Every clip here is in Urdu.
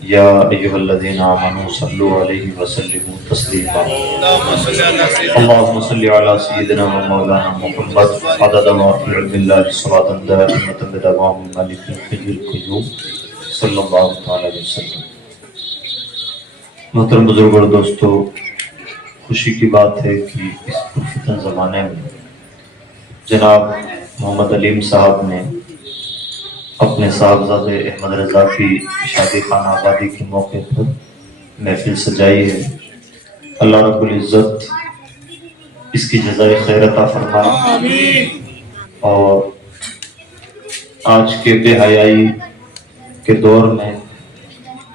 یا ایھا الذین آمنوا صلوا علیہ وسلموا تسلیما اللهم صل علی سیدنا و مولانا محمد عدد ما فی علم اللہ صلاۃ دائمۃ بدوام الملک الحی القیوم صلی اللہ تعالی علیہ وسلم۔ محترم بزرگوں اور دوستو، خوشی کی بات ہے کہ اس پرفتن زمانے میں جناب محمد علیم صاحب نے اپنے صاحبزادے احمد رضا کی شادی خانہ آبادی کے موقع پر محفل سجائی ہے۔ اللہ رب العزت اس کی جزائے خیر عطا فرمائے، اور آج کے بے حیائی کے دور میں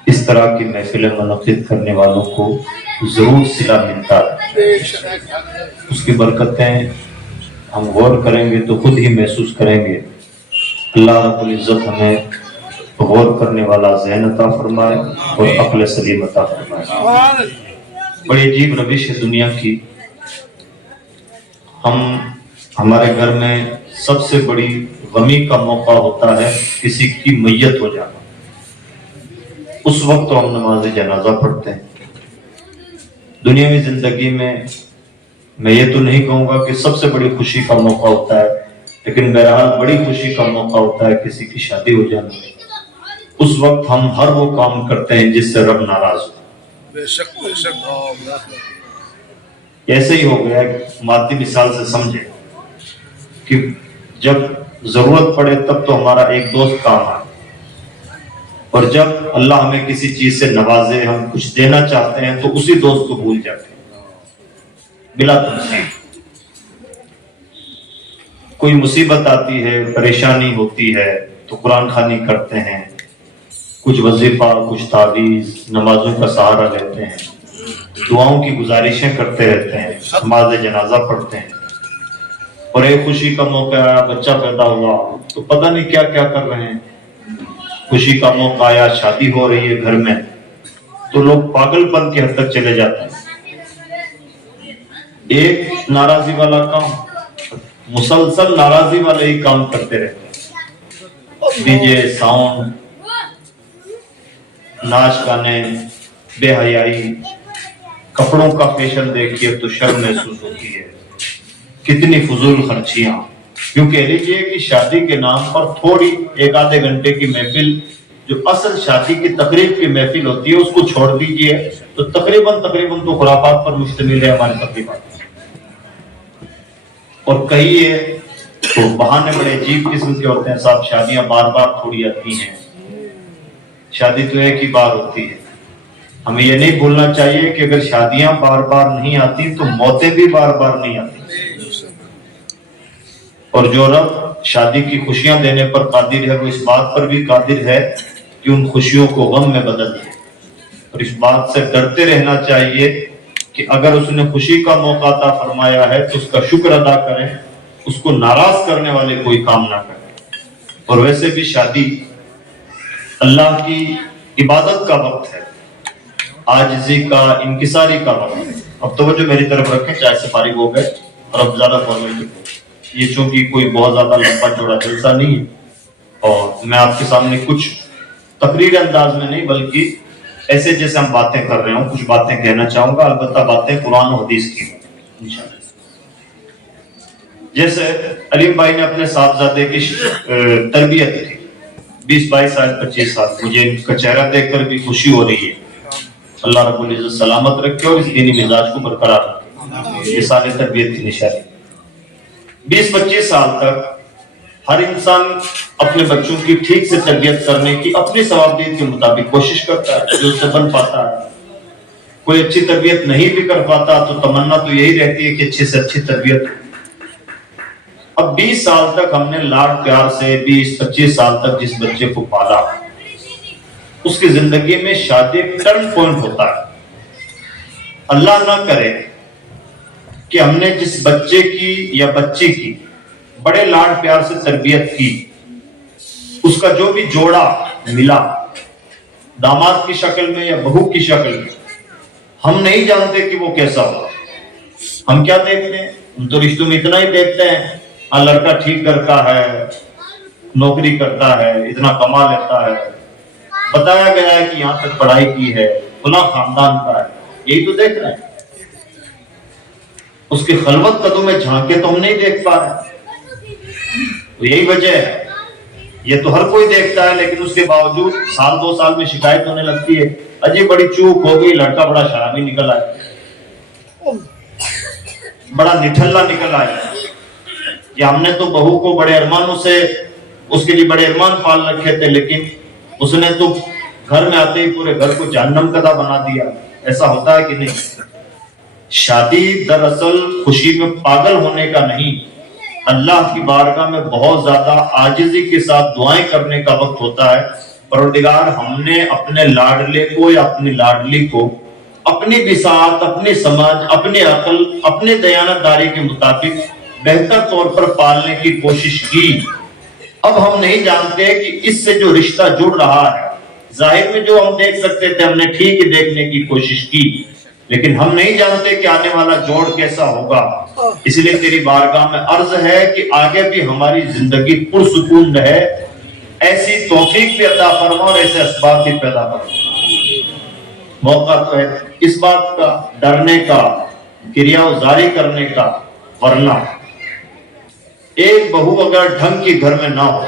اس طرح کی محفلیں منعقد کرنے والوں کو ضرور صلہ ملتا ہے۔ اس کی برکتیں ہم غور کریں گے تو خود ہی محسوس کریں گے۔ اللہ رب العزت ہمیں غور کرنے والا ذہن عطا فرمائے اور عقل سلیم عطا فرمائے۔ بڑی عجیب روش ہے دنیا کی۔ ہمارے گھر میں سب سے بڑی غمی کا موقع ہوتا ہے کسی کی میت ہو جانا۔ اس وقت تو ہم نماز جنازہ پڑھتے ہیں۔ دنیاوی زندگی میں یہ تو نہیں کہوں گا کہ سب سے بڑی خوشی کا موقع ہوتا ہے، لیکن بہرحال بڑی خوشی کا موقع ہوتا ہے کسی کی شادی ہو جانا۔ اس وقت ہم ہر وہ کام کرتے ہیں جس سے رب ناراض ہو۔ بے شک بے شک۔ ایسے ہی ہو گیا، مادی مثال سے سمجھے کہ جب ضرورت پڑے تب تو ہمارا ایک دوست کام آئے، اور جب اللہ ہمیں کسی چیز سے نوازے، ہم کچھ دینا چاہتے ہیں تو اسی دوست کو بھول جاتے ہیں بلا تنصیب۔ کوئی مصیبت آتی ہے، پریشانی ہوتی ہے تو قرآن خوانی کرتے ہیں، کچھ وظیفہ، کچھ تعویذ، نمازوں کا سہارا لیتے ہیں، دعاؤں کی گزارشیں کرتے رہتے ہیں، نماز جنازہ پڑھتے ہیں، اور ایک خوشی کا موقع آیا، بچہ پیدا ہوا تو پتہ نہیں کیا کیا کر رہے ہیں۔ خوشی کا موقع آیا، شادی ہو رہی ہے گھر میں، تو لوگ پاگل پن کی حد تک چلے جاتے ہیں۔ ایک ناراضی والا کام، مسلسل ناراضی والے ہی کام کرتے رہتے ہیں۔ ڈی جے، ساؤنڈ، ناچ گانے، بے حیائی، کپڑوں کا فیشن دیکھیے تو شرم محسوس ہوتی ہے۔ کتنی فضول خرچیاں، کیوں کہہ لیجیے کہ شادی کے نام پر تھوڑی ایک آدھے گھنٹے کی محفل، جو اصل شادی کی تقریب کی محفل ہوتی ہے، اس کو چھوڑ دیجیے تو تقریباً تو خرافات پر مشتمل ہے ہماری تقریبات۔ اور کہیے تو بہانے بڑے عجیب قسم کے ہوتے ہیں، صاحب شادیاں بار بار تھوڑی آتی ہیں، شادی تو ایک ہی بار ہوتی ہے۔ ہمیں یہ نہیں بھولنا چاہیے کہ اگر شادیاں بار بار نہیں آتی تو موتیں بھی بار بار نہیں آتی، اور جو رب شادی کی خوشیاں دینے پر قادر ہے وہ اس بات پر بھی قادر ہے کہ ان خوشیوں کو غم میں بدل دے۔ اور اس بات سے ڈرتے رہنا چاہیے کہ اگر اس نے خوشی کا موقع عطا فرمایا ہے تو اس کا شکر ادا کریں، اس کو ناراض کرنے والے کوئی کام نہ کریں۔ اور ویسے بھی شادی اللہ کی عبادت کا وقت ہے، عاجزی کا، انکساری کا وقت ہے۔ اب توجہ میری طرف رکھیں، چائے سے فارغ ہو گئے اور اب زیادہ فارمیلٹی ہو۔ یہ چونکہ کوئی بہت زیادہ لمبا چوڑا جلسہ نہیں ہے، اور میں آپ کے سامنے کچھ تقریر انداز میں نہیں بلکہ ایسے جیسے ہم باتیں کر رہے ہوں کچھ باتیں کہنا چاہوں گا، البتہ باتیں قرآن و حدیث کی انشاءاللہ۔ جیسے علیم بھائی نے اپنے صاحبزادے کی تربیت کی، 20-22 سال 25 سال، مجھے ان کا چہرہ دیکھ کر بھی خوشی ہو رہی ہے۔ اللہ رب العزت سلامت رکھے اور اس دینی مزاج کو برقرار رکھے، یہ سال تربیت کی نشانی۔ 20-25 سال تک ہر انسان اپنے بچوں کی ٹھیک سے تربیت کرنے کی اپنی صلاحیت کے مطابق کوشش کرتا ہے جو اس سے بن پاتا ہے۔ کوئی اچھی تربیت نہیں بھی کر پاتا تو تمنا تو یہی رہتی ہے کہ اچھی سے اچھی تربیت ہو۔ اب 20 سال تک ہم نے لاڈ پیار سے، 20-25 سال تک جس بچے کو پالا، اس کی زندگی میں شادی ایک ٹرن پوائنٹ ہوتا ہے۔ اللہ نہ کرے کہ ہم نے جس بچے کی یا بچی کی بڑے لاڈ پیار سے تربیت کی، اس کا جو بھی جوڑا ملا داماد کی شکل میں یا بہو کی شکل میں، ہم نہیں جانتے کہ وہ کیسا ہوا۔ ہم کیا دیکھتے ہیں؟ ہم تو رشتوں میں اتنا ہی دیکھتے ہیں، ہاں لڑکا ٹھیک گھر کا ہے، نوکری کرتا ہے، اتنا کما لیتا ہے، بتایا گیا ہے کہ یہاں تک پڑھائی کی ہے، فلاں خاندان کا ہے، یہی تو دیکھ رہے ہیں۔ اس کے خلوت قدوں میں جھانکے تو ہم نہیں دیکھ پا رہے، تو یہی وجہ ہے۔ یہ تو ہر کوئی دیکھتا ہے، لیکن اس کے باوجود سال 2 سال میں شکایت ہونے لگتی ہے، اجی بڑی چوک ہو گئی، لڑکا بڑا شرابی نکل آیا، بڑا نٹھلا نکل آیا، کہ ہم نے تو بہو کو بڑے ارمانوں سے اس کے لیے بڑے ارمان پال رکھے تھے، لیکن اس نے تو گھر میں آتے ہی پورے گھر کو جہنم کدہ بنا دیا۔ ایسا ہوتا ہے کہ نہیں؟ شادی دراصل خوشی میں پاگل ہونے کا نہیں، اللہ کی بارگاہ میں بہت زیادہ عاجزی کے ساتھ دعائیں کرنے کا وقت ہوتا ہے۔ پروردگار، ہم نے اپنے لاڈلے کو یا اپنی لاڈلی کو اپنی بساط، اپنی سمجھ، اپنی عقل، اپنے دیانتداری کے مطابق بہتر طور پر پالنے کی کوشش کی۔ اب ہم نہیں جانتے کہ اس سے جو رشتہ جڑ رہا ہے، ظاہر میں جو ہم دیکھ سکتے تھے ہم نے ٹھیک ہی دیکھنے کی کوشش کی، لیکن ہم نہیں جانتے کہ آنے والا جوڑ کیسا ہوگا۔ اس لیے تیری بارگاہ میں عرض ہے کہ آگے بھی ہماری زندگی پرسکون رہے، ایسی توفیق بھی عطا فرما اور ایسے اسباب بھی پیدا فرما۔ موقع تو ہے اس بات کا ڈرنے کا، کریا زاری کرنے کا، ورنہ ایک بہو اگر ڈھنگ کی گھر میں نہ ہو،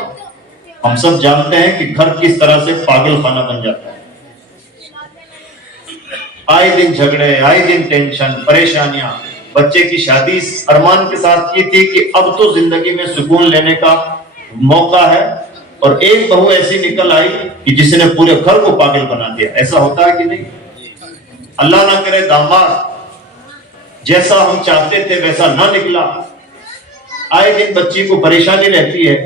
ہم سب جانتے ہیں کہ گھر کس طرح سے پاگل خانہ بن جاتا ہے۔ آئے دن جھگڑے، آئے دن ٹینشن، پریشانیاں۔ بچے کی شادی اس ارمان کے ساتھ کی تھی کہ اب تو زندگی میں سکون لینے کا موقع ہے، اور ایک بہو ایسی نکل آئی کہ جس نے پورے گھر کو پاگل بنا دیا۔ ایسا ہوتا ہے کہ نہیں؟ اللہ نہ کرے داماد جیسا ہم چاہتے تھے ویسا نہ نکلا۔ آئے دن بچی کو پریشانی رہتی ہے،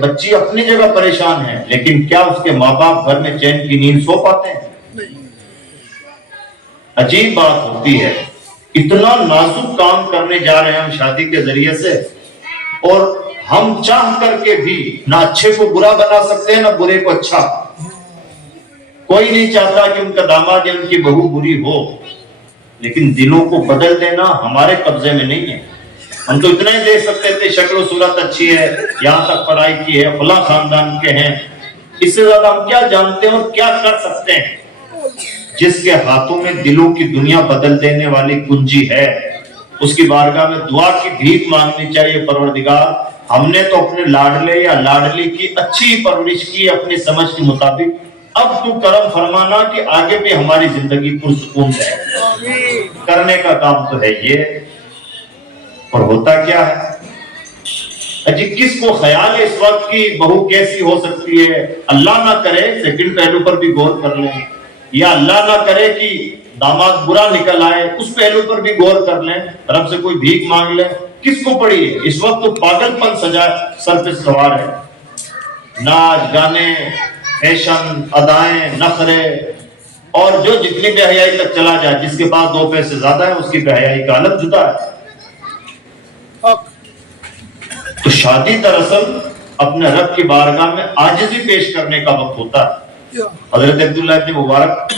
بچی اپنی جگہ پریشان ہے، لیکن کیا اس کے ماں باپ گھر میں چین کی نیند سو پاتے ہیں؟ عجیب بات ہوتی ہے، اتنا نازک کام کرنے جا رہے ہیں ہم شادی کے ذریعے سے، اور ہم چاہ کر کے بھی نہ اچھے کو برا بنا سکتے ہیں نہ برے کو اچھا۔ کوئی نہیں چاہتا کہ ان کا داماد یا ان کی بہو بری ہو، لیکن دلوں کو بدل دینا ہمارے قبضے میں نہیں ہے۔ ہم تو اتنا ہی دیکھ سکتے تھے شکل و صورت اچھی ہے، یہاں تک پڑھائی کی ہے، فلاں خاندان کے ہیں، اس سے زیادہ ہم کیا جانتے ہیں اور کیا کر سکتے ہیں؟ جس کے ہاتھوں میں دلوں کی دنیا بدل دینے والی کنجی ہے، اس کی بارگاہ میں دعا کی بھیک مانگنی چاہیے۔ پروردگار، ہم نے تو اپنے لاڈلے یا لاڈلی کی اچھی پرورش کی اپنی سمجھ کے مطابق، اب تو کرم فرمانا کہ آگے بھی ہماری زندگی پرسکون رہے۔ کرنے کا کام تو ہے یہ، اور ہوتا کیا ہے؟ اجی کس کو خیال ہے اس وقت کی بہو کیسی ہو سکتی ہے؟ اللہ نہ کرے سیکنڈ پہلو پر بھی غور کر لیں، یا اللہ نہ کرے کہ داماد برا نکل آئے، اس پہلو پر بھی غور کر لیں، رب سے کوئی بھیک مانگ لیں۔ کس کو پڑی ہے؟ اس وقت تو پاگل پن سجا سر پہ سوار ہے، ناچ گانے، فیشن، ادائیں، نخرے، اور جو جتنی بے حیائی تک چلا جائے، جس کے پاس 2 پیسے زیادہ ہے اس کی بے حیائی کا عالم جدا ہے۔ تو شادی دراصل اپنے رب کی بارگاہ میں عاجزی پیش کرنے کا وقت ہوتا ہے۔ حضرت عبداللہ ابن مبارک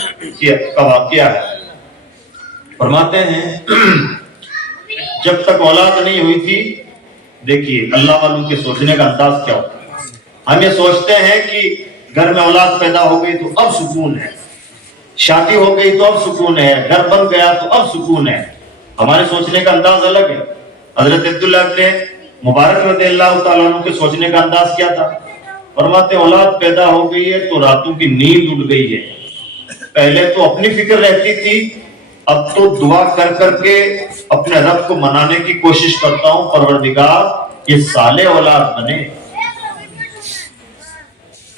کا واقعہ ہے، فرماتے ہیں جب تک اولاد نہیں ہوئی تھی، دیکھیے اللہ والوں کے سوچنے کا انداز کیا ہوتا ہے۔ ہم یہ سوچتے ہیں کہ گھر میں اولاد پیدا ہو گئی تو اب سکون ہے، شادی ہو گئی تو اب سکون ہے، گھر بن گیا تو اب سکون ہے۔ ہمارے سوچنے کا انداز الگ ہے۔ حضرت عبداللہ ابن مبارک رضی اللہ تعالیٰ عنہ کے سوچنے کا انداز کیا تھا؟ فرماتے اولاد پیدا ہو گئی ہے تو راتوں کی نیند اڑ گئی ہے، پہلے تو اپنی فکر رہتی تھی، اب تو دعا کر کر کے اپنے رب کو منانے کی کوشش کرتا ہوں، پروردگار یہ صالح اولاد بنے۔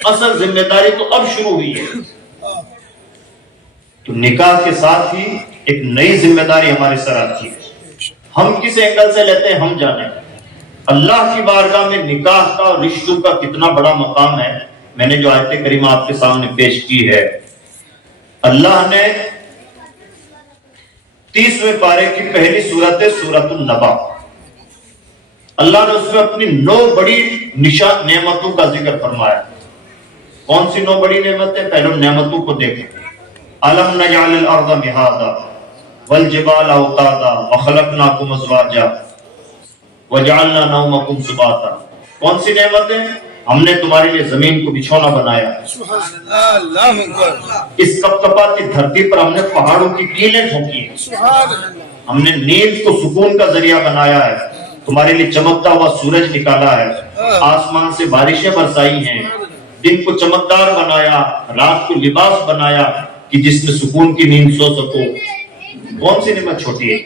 اصل ذمہ داری تو اب شروع ہوئی ہے۔ تو نکاح کے ساتھ ہی ایک نئی ذمہ داری ہمارے سر آتی ہے۔ ہم کس اینگل سے لیتے ہیں ہم جانیں۔ اللہ کی بارگاہ میں نکاح کا اور رشتوں کا کتنا بڑا مقام ہے، میں نے جو آیت کریمہ آپ کے سامنے پیش کی ہے۔ اللہ نے 30ویں پارے کی پہلی سورت ہے سورۃ النبا، اللہ نے اس میں اپنی 9 بڑی نشان نعمتوں کا ذکر فرمایا۔ کون سی 9 بڑی نعمتیں؟ پہلے نعمتوں کو دیکھیں۔ أَلَمْ نَجْعَلِ الْأَرْضَ مِهَادًا وَالْجِبَالَ أَوْتَادًا وَخَلَقْنَاكُمْ أَزْوَاجًا وَجَعَلْنَا نَوْمَكُمْ سُبَاتًا۔ کون سی نعمتیں؟ ہم نے تمہارے لیے زمین کو بچھونا بنایا, اس کپکپاتی دھرتی پر ہم نے پہاڑوں کی کیلیں ٹھوکی ہیں, ہم نے نیند کو سکون کا ذریعہ بنایا ہے, تمہارے لیے چمکتا ہوا سورج نکالا ہے, آسمان سے بارشیں برسائی ہیں, دن کو چمکدار بنایا, رات کو لباس بنایا کہ جس میں سکون کی نیند سو سکو. کون سی نعمت چھوٹی ہے؟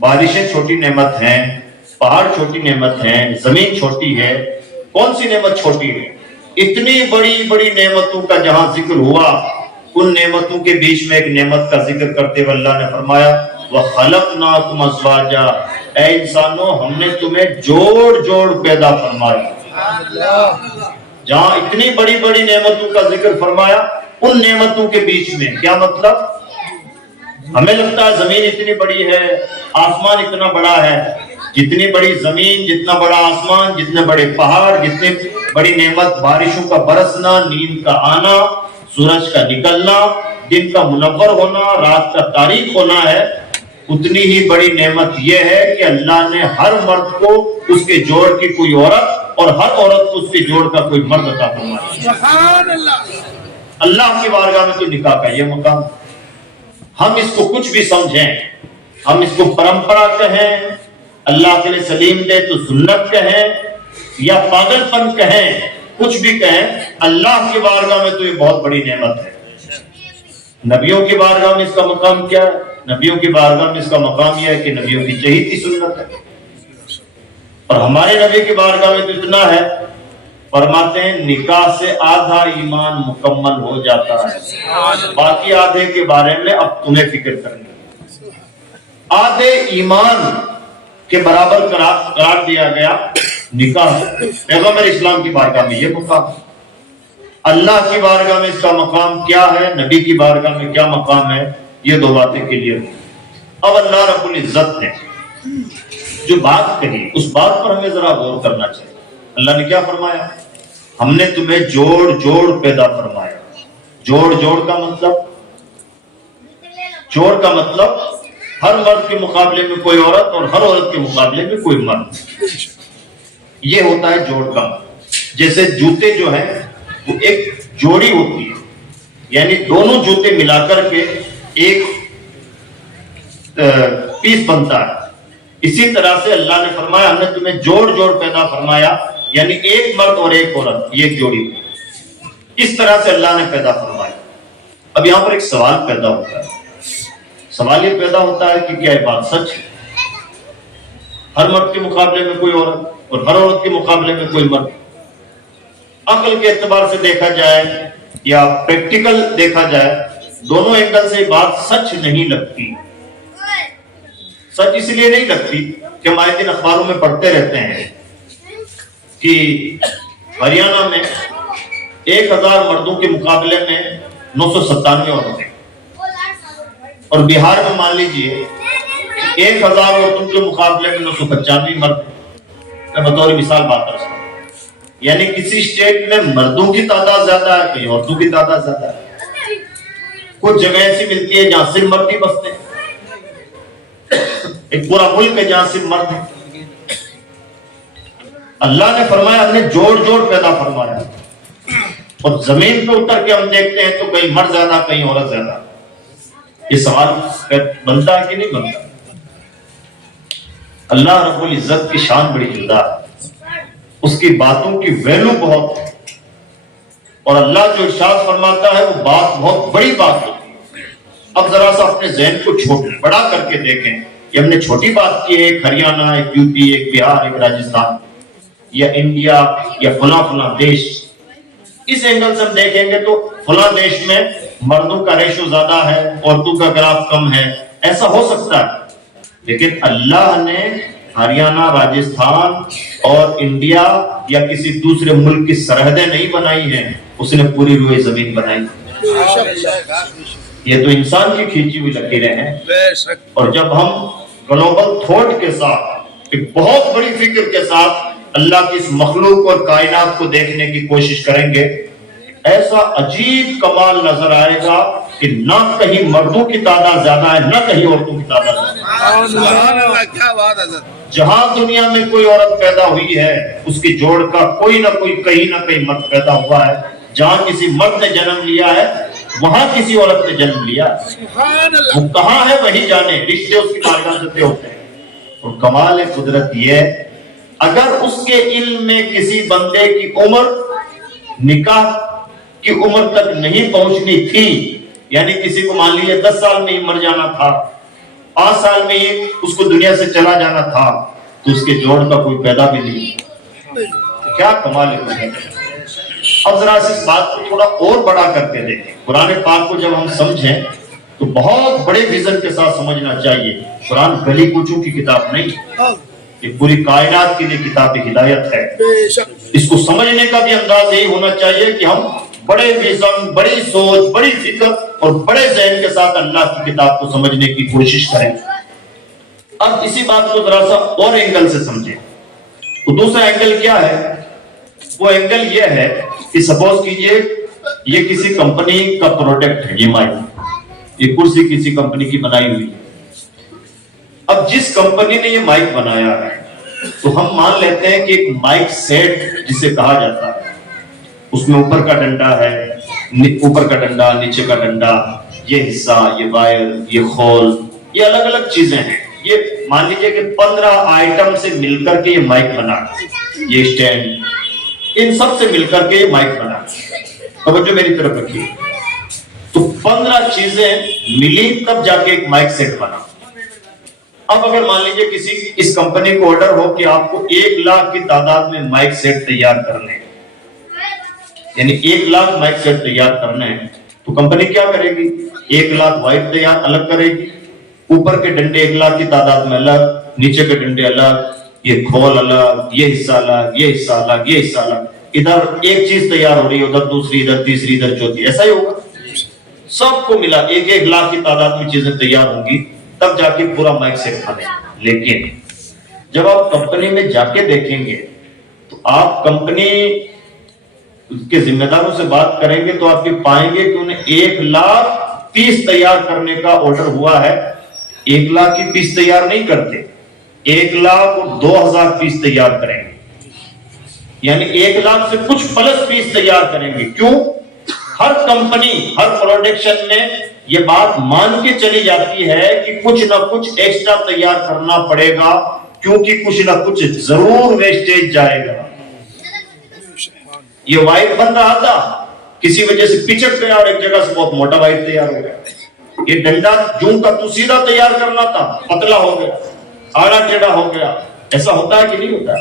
بارشیں چھوٹی نعمت ہیں, پہاڑ چھوٹی نعمت ہیں, زمین چھوٹی ہے, کون سی نعمت چھوٹی ہے؟ اتنی بڑی بڑی نعمتوں کا جہاں ذکر ہوا, ان نعمتوں کے بیچ میں ایک نعمت کا ذکر کرتے ہوئے اللہ نے فرمایا وَخَلَقْنَاكُمْ أَزْوَاجًا, اے انسانوں ہم نے تمہیں جوڑ جوڑ پیدا فرمایا. جہاں اتنی بڑی بڑی نعمتوں کا ذکر فرمایا, ان نعمتوں کے بیچ میں کیا مطلب؟ ہمیں لگتا ہے زمین اتنی بڑی ہے, آسمان اتنا بڑا ہے, جتنی بڑی زمین, جتنا بڑا آسمان, جتنے بڑے پہاڑ, جتنی بڑی نعمت بارشوں کا برسنا, نیند کا آنا, سورج کا نکلنا, دن کا منور ہونا, رات کا تاریک ہونا ہے, اتنی ہی بڑی نعمت یہ ہے کہ اللہ نے ہر مرد کو اس کے جوڑ کی کوئی عورت اور ہر عورت کو اس کے جوڑ کا کوئی مرد عطا فرمایا. اللہ کی بارگاہ میں تو نکاح کا یہ مقام, ہم اس کو کچھ بھی سمجھیں, ہم اس کو پرمپرا کہیں, اللہ کے لیے سلیم دے تو سنت کہیں, یا پاگل پن کہیں, کچھ بھی کہیں, اللہ کی بارگاہ میں تو یہ بہت بڑی نعمت ہے. نبیوں کی بارگاہ میں اس کا مقام کیا ہے؟ نبیوں کی بارگاہ میں اس کا مقام یہ ہے کہ نبیوں کی چہیتی سنت ہے. اور ہمارے نبی کی بارگاہ میں تو اتنا ہے, فرماتے ہیں نکاح سے آدھا ایمان مکمل ہو جاتا ہے, باقی آدھے کے بارے میں اب تمہیں فکر کرنی. آدھے ایمان کے برابر قرار دیا گیا نکاح. پیغمبر اسلام کی بارگاہ میں یہ مقام, اللہ کی بارگاہ میں اس کا مقام کیا ہے, نبی کی بارگاہ میں کیا مقام ہے, یہ دو باتیں کلیئر ہیں. اب اللہ رب العزت نے جو بات کہی اس بات پر ہمیں ذرا غور کرنا چاہیے. اللہ نے کیا فرمایا؟ ہم نے تمہیں جوڑ جوڑ پیدا فرمایا. جوڑ جوڑ کا مطلب, جوڑ کا مطلب ہر مرد کے مقابلے میں کوئی عورت اور ہر عورت کے مقابلے میں کوئی مرد, یہ ہوتا ہے جوڑ کا. جیسے جوتے جو ہیں وہ ایک جوڑی ہوتی ہے, یعنی دونوں جوتے ملا کر کے ایک پیس بنتا ہے. اسی طرح سے اللہ نے فرمایا ہم نے تمہیں جوڑ جوڑ پیدا فرمایا, یعنی ایک مرد اور ایک عورت, یہ ایک جوڑی. اس طرح سے اللہ نے پیدا فرمایا. اب یہاں پر ایک سوال پیدا ہوتا ہے. سوال یہ پیدا ہوتا ہے کہ کیا یہ بات سچ ہے؟ ہر مرد کے مقابلے میں کوئی عورت اور ہر عورت کے مقابلے میں کوئی مرد. عقل کے اعتبار سے دیکھا جائے یا پریکٹیکل دیکھا جائے, دونوں اینگل سے بات سچ نہیں لگتی. سچ اس لیے نہیں لگتی کہ ہم آئے دن اخباروں میں پڑھتے رہتے ہیں کہ ہریانہ میں 1000 مردوں کے مقابلے میں 997 عورتیں, اور بہار میں مان لیجئے 1000 عورتوں کے مقابلے میں 995 مرد. میں بطور مثال بات کر سکتا ہوں, یعنی کسی اسٹیٹ میں مردوں کی تعداد زیادہ ہے, کہیں عورتوں کی تعداد زیادہ ہے. کچھ جگہ ایسی ملتی ہے جہاں صرف مرد ہی بستے ہیں, ایک پورا ملک ہے جہاں صرف مرد ہیں. اللہ نے فرمایا ہم نے جوڑ جوڑ پیدا فرمایا, اور زمین پہ اتر کے ہم دیکھتے ہیں تو کہیں مرد زیادہ کہیں عورت زیادہ. یہ سوال بنتا ہے کہ نہیں بنتا؟ اللہ رب العزت کی شان بڑی جدا ہے, اس کی باتوں کی ویلو بہت ہے, اور اللہ جو ارشاد فرماتا ہے وہ بات بہت بڑی بات ہوتی ہے. اب ذرا سا اپنے ذہن کو بڑا کر کے دیکھیں کہ ہم نے چھوٹی بات کی ہے, ایک ہریانہ, ایک یو پی, ایک بہار, ایک راجستھان, یا انڈیا, یا فلاں فلاں دیش. اس اینگل سے ہم دیکھیں گے تو فلاں دیش میں مردوں کا ریشو زیادہ ہے, عورتوں کا گراف کم ہے, ایسا ہو سکتا ہے. لیکن اللہ نے ہریانہ, راجستھان اور انڈیا یا کسی دوسرے ملک کی سرحدیں نہیں بنائی ہیں, اس نے پوری روئے زمین بنائی. یہ تو انسان کی کھینچی ہوئی لکیریں ہیں. اور جب ہم گلوبل تھاٹ کے ساتھ, ایک بہت بڑی فکر کے ساتھ اللہ کی اس مخلوق اور کائنات کو دیکھنے کی کوشش کریں گے, ایسا عجیب کمال نظر آئے گا کہ نہ کہیں مردوں کی تعداد زیادہ ہے نہ کہیں عورتوں کی تعداد زیادہ ہے۔ سبحان اللہ، کیا بات ہے سر۔ جہاں دنیا میں کوئی عورت پیدا ہوئی ہے اس کی جوڑ کا کوئی نہ کوئی کہیں نہ کہیں مرد پیدا ہوا ہے۔ جہاں کسی مرد نے جنم لیا ہے وہاں کسی عورت نے جنم لیا ہے۔ سبحان اللہ۔ وہ کہاں ہے وہی جانے، رشتے اس کی بارگاہ سے ہوتے ہیں۔ اور کمال قدرت یہ ہے اگر اس کے علم میں کسی بندے کی عمر نکاح کی عمر تک نہیں پہنچنی تھی، یعنی کسی کو مان لیجیے 10 سال میں ہی مر جانا تھا، 5 سال میں ہی اس کو دنیا سے چلا جانا تھا، تو اس کے جوڑ کا کوئی پیدا بھی نہیں۔ کیا کمال ہے۔ اب ذرا اس بات کو تھوڑا اور بڑا کر کے دیکھیں، قرآن پاک کو جب ہم سمجھیں تو بہت بڑے ویژن کے ساتھ سمجھنا چاہیے۔ قرآن گلی کوچوں کی کتاب نہیں، یہ پوری کائنات کے لیے کتاب ہدایت ہے۔ اس کو سمجھنے کا بھی انداز یہی ہونا چاہیے کہ ہم بڑے ویژن، بڑی سوچ، بڑی فکر اور بڑے ذہن کے ساتھ اللہ کی کتاب کو سمجھنے کی کوشش کریں۔ اب اسی بات کو ذرا سا اور اینگل سے سمجھیں۔ تو دوسرا اینگل کیا ہے؟ وہ اینگل یہ ہے کہ سپوز کیجئے یہ کسی کمپنی کا پروڈکٹ ہے، یہ مائک، یہ کرسی کسی کمپنی کی بنائی ہوئی ہے۔ اب جس کمپنی نے یہ مائک بنایا ہے تو ہم مان لیتے ہیں کہ ایک مائک سیٹ جسے کہا جاتا ہے، اس میں اوپر کا ڈنڈا ہے، اوپر کا ڈنڈا، نیچے کا ڈنڈا، یہ حصہ، یہ وائر، یہ خول، یہ الگ الگ چیزیں ہیں۔ یہ مان لیجئے کہ 15 آئٹم سے مل کر کے یہ مائک بنا، یہ اسٹینڈ، ان سب سے مل کر کے یہ مائک بنا۔ توجہ میری طرف رکھیے، تو 15 چیزیں ملی تب جا کے ایک مائک سیٹ بنا۔ اب اگر مان لیجئے کسی اس کمپنی کو آرڈر ہو کہ آپ کو 1 لاکھ کی تعداد میں مائک سیٹ تیار کرنے ہیں، یعنی 1 لاکھ مائک سیٹ تیار کرنے ہیں، تو کمپنی کیا کرے گی؟ 1 لاکھ وائر تیار الگ کرے گی، اوپر کے ڈنڈے 1 لاکھ کی تعداد میں الگ، نیچے کے ڈنڈے الگ، یہ کھول الگ، یہ حصہ الگ، یہ حصہ الگ، یہ حصہ الگ، ادھر ایک چیز تیار ہو رہی ہے، ادھر دوسری، ادھر تیسری، ادھر چوتھی، ایسا ہی ہوگا۔ سب کو ملا 1 لاکھ کی تعداد میں چیزیں تیار ہوں گی تب جا کے پورا مائک سیٹ بنے۔ لیکن جب آپ کمپنی میں جا کے دیکھیں گے تو آپ کمپنی کے ذمہ داروں سے بات کریں گے تو آپ یہ پائیں گے کہ انہیں 1 لاکھ پیس تیار کرنے کا آرڈر ہوا ہے۔ 1 لاکھ کی پیس تیار نہیں کرتے، 1 لاکھ اور 2000 پیس تیار کریں گے، یعنی 1 لاکھ سے کچھ پلس پیس تیار کریں گے۔ کیوں؟ ہر کمپنی، ہر پروڈکشن میں یہ بات مان کے چلی جاتی ہے کہ کچھ نہ کچھ ایکسٹرا تیار کرنا پڑے گا، کیونکہ کچھ نہ کچھ ضرور ویسٹیج جائے گا۔ یہ وائر بن رہا تھا، کسی وجہ سے پچک گیا اور ایک جگہ سے بہت موٹا وائر تیار ہو گیا۔ یہ ڈنڈا جوں کا تو سیدھا تیار کرنا تھا، پتلا ہو گیا، آڑا ٹیڑھا ہو گیا۔ ایسا ہوتا ہے کہ نہیں ہوتا ہے؟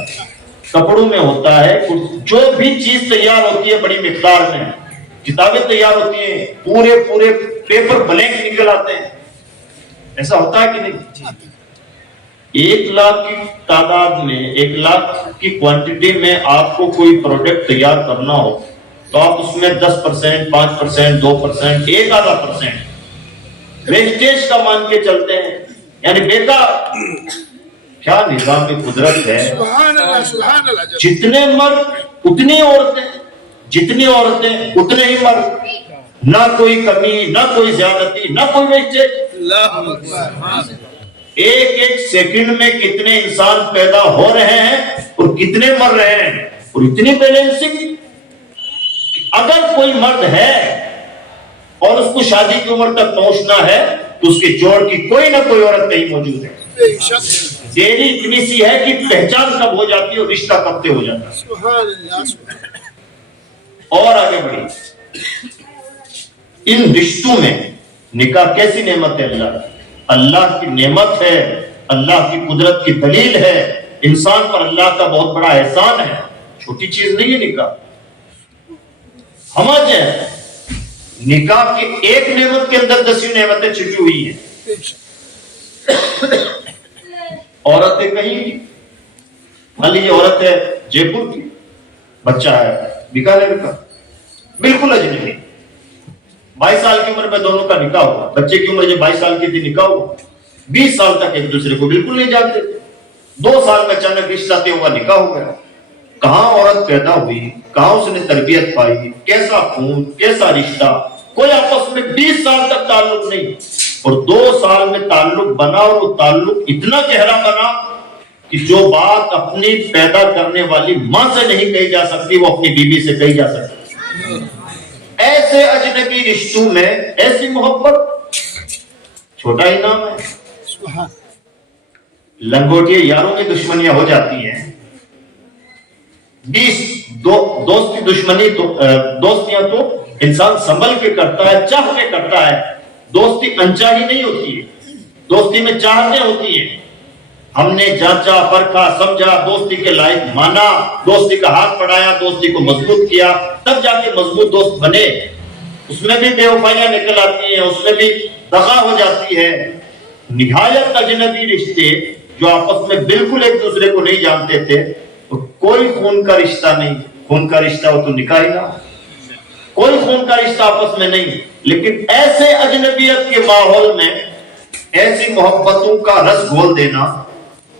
کپڑوں میں ہوتا ہے، جو بھی چیز تیار ہوتی ہے بڑی مقدار میں، کتابیں تیار ہوتی ہیں، پورے پیپر بلینک نکل آتے ہیں، ایسا ہوتا ہے کہ نہیں؟ 1 لاکھ کی تعداد میں، 1 لاکھ کی کوانٹٹی میں آپ کو کوئی پروڈکٹ تیار کرنا ہو تو آپ اس میں 10%، 5%، 2%، 1-آدھا% ویسٹیج کا مان کے چلتے ہیں، یعنی بیکار۔ کیا نظام کی قدرت ہے! سبحان اللہ، سبحان اللہ۔ جتنے مرد اتنی عورتیں، جتنی عورتیں اتنے ہی مرد، نہ کوئی کمی، نہ کوئی زیادتی، نہ کوئی ویسٹیج۔ اللہ اکبر۔ ایک سیکنڈ میں کتنے انسان پیدا ہو رہے ہیں اور کتنے مر رہے ہیں، اور اتنی بیلنسنگ۔ اگر کوئی مرد ہے اور اس کو شادی کی عمر تک پہنچنا ہے تو اس کے جوڑ کی کوئی نہ کوئی عورت کہیں موجود ہے۔ دیری اتنی سی ہے کہ پہچان کب ہو جاتی ہے اور رشتہ کب سے ہو جاتا ہے۔ سبحان اللہ۔ اور آگے بڑھی، ان رشتوں میں نکاح کیسی نعمت ہے؟ اللہ کی نعمت ہے، اللہ کی قدرت کی دلیل ہے، انسان پر اللہ کا بہت بڑا احسان ہے، چھوٹی چیز نہیں ہے نکاح۔ سمجھ ہے، نکاح کی ایک نعمت کے اندر 10 نعمتیں چھپی ہوئی ہیں۔ عورتیں کہیں، مان لیجیے عورت ہے جے پور کی، بچہ ہے بیکانیر کا، بالکل اجنبی، 22 سال کی عمر میں دونوں کا نکاح ہوا، بچے کی عمر جب 22 سال کی تھی نکاح ہوا، 20 سال تک ایک دوسرے کو بالکل نہیں جانتے تھے، 2 سال میں اچانک رشتہ طے ہوا، نکاح ہو گیا۔ کہاں عورت پیدا ہوئی، کہاں اس نے تربیت پائی، کیسا خون، کیسا رشتہ، کوئی آپس میں 20 سال تک تعلق نہیں، اور 2 سال میں تعلق بنا، اور وہ تعلق اتنا گہرا بنا کہ جو بات اپنی پیدا کرنے والی ماں سے نہیں کہی جا سکتی وہ اپنی بیوی سے کہی جا سکتی۔ ایسے اجنبی رشتوں میں ایسی محبت چھوٹا ہی نام ہے۔ سبحان لنگوٹیے یاروں کی دشمنیاں ہو جاتی ہیں، 20 دوست کی دشمنی دوستیاں تو انسان سنبھل کے کرتا ہے، چاہ کے کرتا ہے، دوستی انچاہی نہیں ہوتی ہے، دوستی میں چاہتے ہوتی ہیں۔ ہم نے جانچا پرکھا سمجھا، دوستی کے لائق مانا، دوستی کا ہاتھ بڑھایا، دوستی کو مضبوط کیا، تب جا کے مضبوط دوست بنے۔ اس میں بھی بے وفائیاں نکل آتی ہیں، اس میں بھی دغا ہو جاتی ہے۔ نہایت اجنبی رشتے جو آپس میں بالکل ایک دوسرے کو نہیں جانتے تھے، تو کوئی خون کا رشتہ نہیں، خون کا رشتہ ہو تو نکاح ہی نہ، کوئی خون کا رشتہ آپس میں نہیں، لیکن ایسے اجنبیت کے ماحول میں ایسی محبتوں کا رس گھول دینا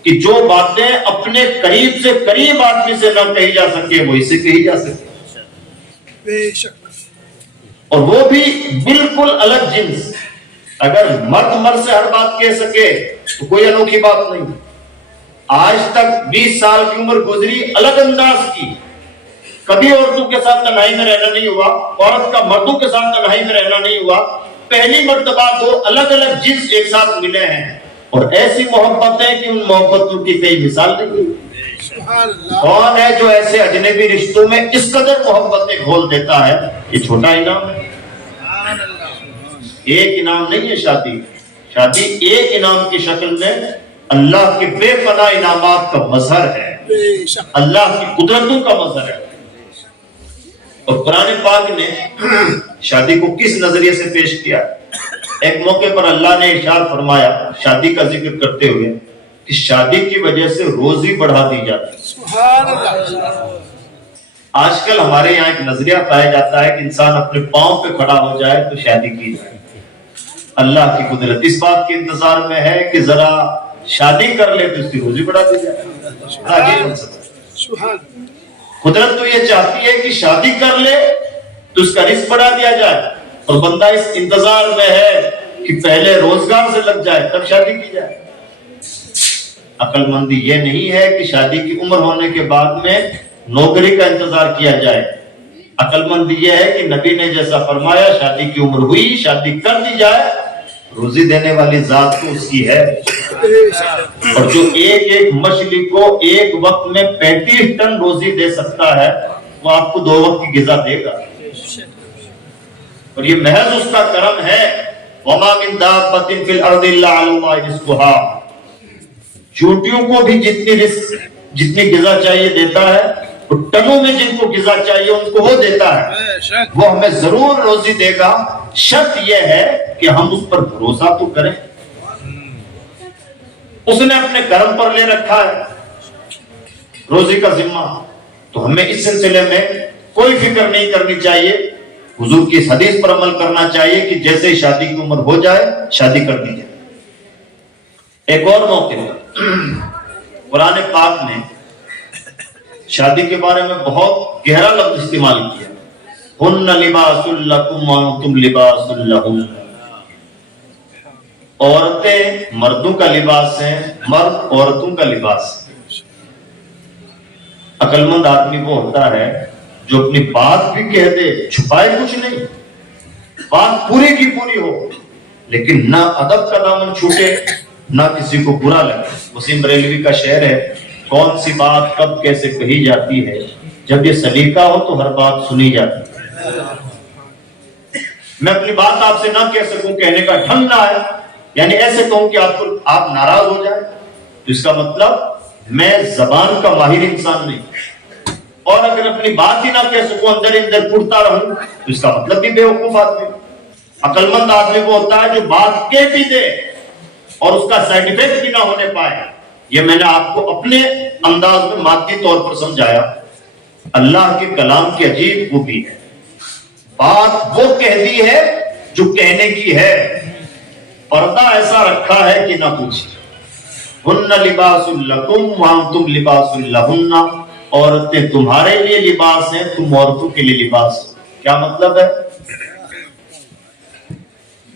کہ جو باتیں اپنے قریب سے قریب آدمی سے نہ کہی جا سکے وہ اسے کہی جا سکے، بے شک اور وہ بھی بالکل الگ جنس۔ اگر مرد سے ہر بات کہہ سکے تو کوئی انوکھی بات نہیں۔ آج تک 20 سال کی عمر گزری الگ انداز کی، کبھی عورتوں کے ساتھ تنہائی میں رہنا نہیں ہوا، عورت کا مردوں کے ساتھ تنہائی میں رہنا نہیں ہوا، پہلی مرتبہ 2 الگ الگ جنس ایک ساتھ ملے ہیں، اور ایسی محبت ہے کہ ان محبتوں کی کئی مثال نہیں۔ سبحان اللہ کون ہے جو ایسے اجنبی رشتوں میں اس قدر محبتیں گھول دیتا ہے؟ یہ چھوٹا انعام ہے۔ سبحان اللہ ایک انعام نہیں ہے شادی، شادی ایک انعام کی شکل میں اللہ کے بے پناہ انعامات کا مظہر ہے، بے شک اللہ کی قدرتوں کا مظہر ہے۔ اور قرآن پاک نے شادی کو کس نظریے سے پیش کیا؟ ایک موقع پر اللہ نے ارشاد فرمایا شادی کا ذکر کرتے ہوئے کہ شادی کی وجہ سے روزی بڑھا دی جاتی ہے۔ سبحان اللہ آج کل ہمارے یہاں ایک نظریہ پایا جاتا ہے کہ انسان اپنے پاؤں پہ کھڑا ہو جائے تو شادی کی جائے۔ اللہ کی قدرت اس بات کے انتظار میں ہے کہ ذرا شادی کر لے تو اس کی روزی بڑھا دی جائے۔ سبحان قدرت تو یہ چاہتی ہے کہ شادی کر لے تو اس کا رزق بڑھا دیا جائے، اور بندہ اس انتظار میں ہے کہ پہلے روزگار سے لگ جائے تب شادی کی جائے۔ عقل مندی یہ نہیں ہے کہ شادی کی عمر ہونے کے بعد میں نوکری کا انتظار کیا جائے۔ عقل مندی یہ ہے کہ نبی نے جیسا فرمایا شادی کی عمر ہوئی شادی کر دی جائے، روزی دینے والی ذات تو اس کی ہے، اور جو ایک مچھلی کو ایک وقت میں 35 ٹن روزی دے سکتا ہے وہ آپ کو 2 وقت کی غذا دے گا، اور یہ محض اس کا کرم ہے۔ وَمَا مِن دَابَّةٍ فِي الْأَرْضِ إِلَّا عَلَى اللَّهِ رِزْقُهَا، چونٹیوں کو بھی جتنی غذا چاہیے دیتا ہے، اور ٹنوں میں جن کو غذا چاہیے ان کو وہ دیتا ہے، وہ ہمیں ضرور روزی دے گا، شرط یہ ہے کہ ہم اس پر بھروسہ تو کریں۔ اس نے اپنے کرم پر لے رکھا ہے روزی کا ذمہ، تو ہمیں اس سلسلے میں کوئی فکر نہیں کرنی چاہیے، حضور کی اس حدیث پر عمل کرنا چاہیے کہ جیسے ہی شادی کی عمر ہو جائے شادی کر دی جائے۔ ایک اور موقع قرآن پاک نے شادی کے بارے میں بہت گہرا لفظ استعمال کیا، ہن لباس لکم وانتم لباس لہن، عورتیں مردوں کا لباس ہیں، مرد عورتوں کا لباس ہے۔ عقل مند آدمی وہ ہوتا ہے جو اپنی بات بھی کہہ دے، چھپائے کچھ نہیں، بات پوری کی پوری ہو، لیکن نہ ادب کا دامن چھوٹے نہ کسی کو برا لگے۔ وسیم بریلوی کا شعر ہے، کون سی بات کب کیسے کہی جاتی ہے، جب یہ سلیقہ ہو تو ہر بات سنی جاتی ہے۔ میں اپنی بات آپ سے نہ کہہ سکوں، کہنے کا ڈھنگ نہ ہے، یعنی ایسے کہوں کہ آپ ناراض ہو جائیں، تو اس کا مطلب میں زبان کا ماہر انسان نہیں، اور اگر اپنی بات ہی نہ کہہ سکوں، اندر اندر پڑتا رہوں، تو اس کا مطلب بھی بے وقوف آدمی۔ عقل مند آدمی وہ ہوتا ہے جو بات کہہ بھی دے اور اس کا سائیڈ ایفیکٹ بھی نہ ہونے پائے۔ یہ میں نے آپ کو اپنے انداز میں مادی طور پر سمجھایا۔ اللہ کے کلام کی عجیب خوبی ہے، بات وہ کہہ دی ہے جو کہنے کی ہے، پردہ ایسا رکھا ہے کہ نہ پوچھیں۔ ہن لباس لکم وانتم لباس لہن، عورتیں تمہارے لیے لباس ہیں، تم عورتوں کے لیے لباس ہو۔ کیا مطلب ہے؟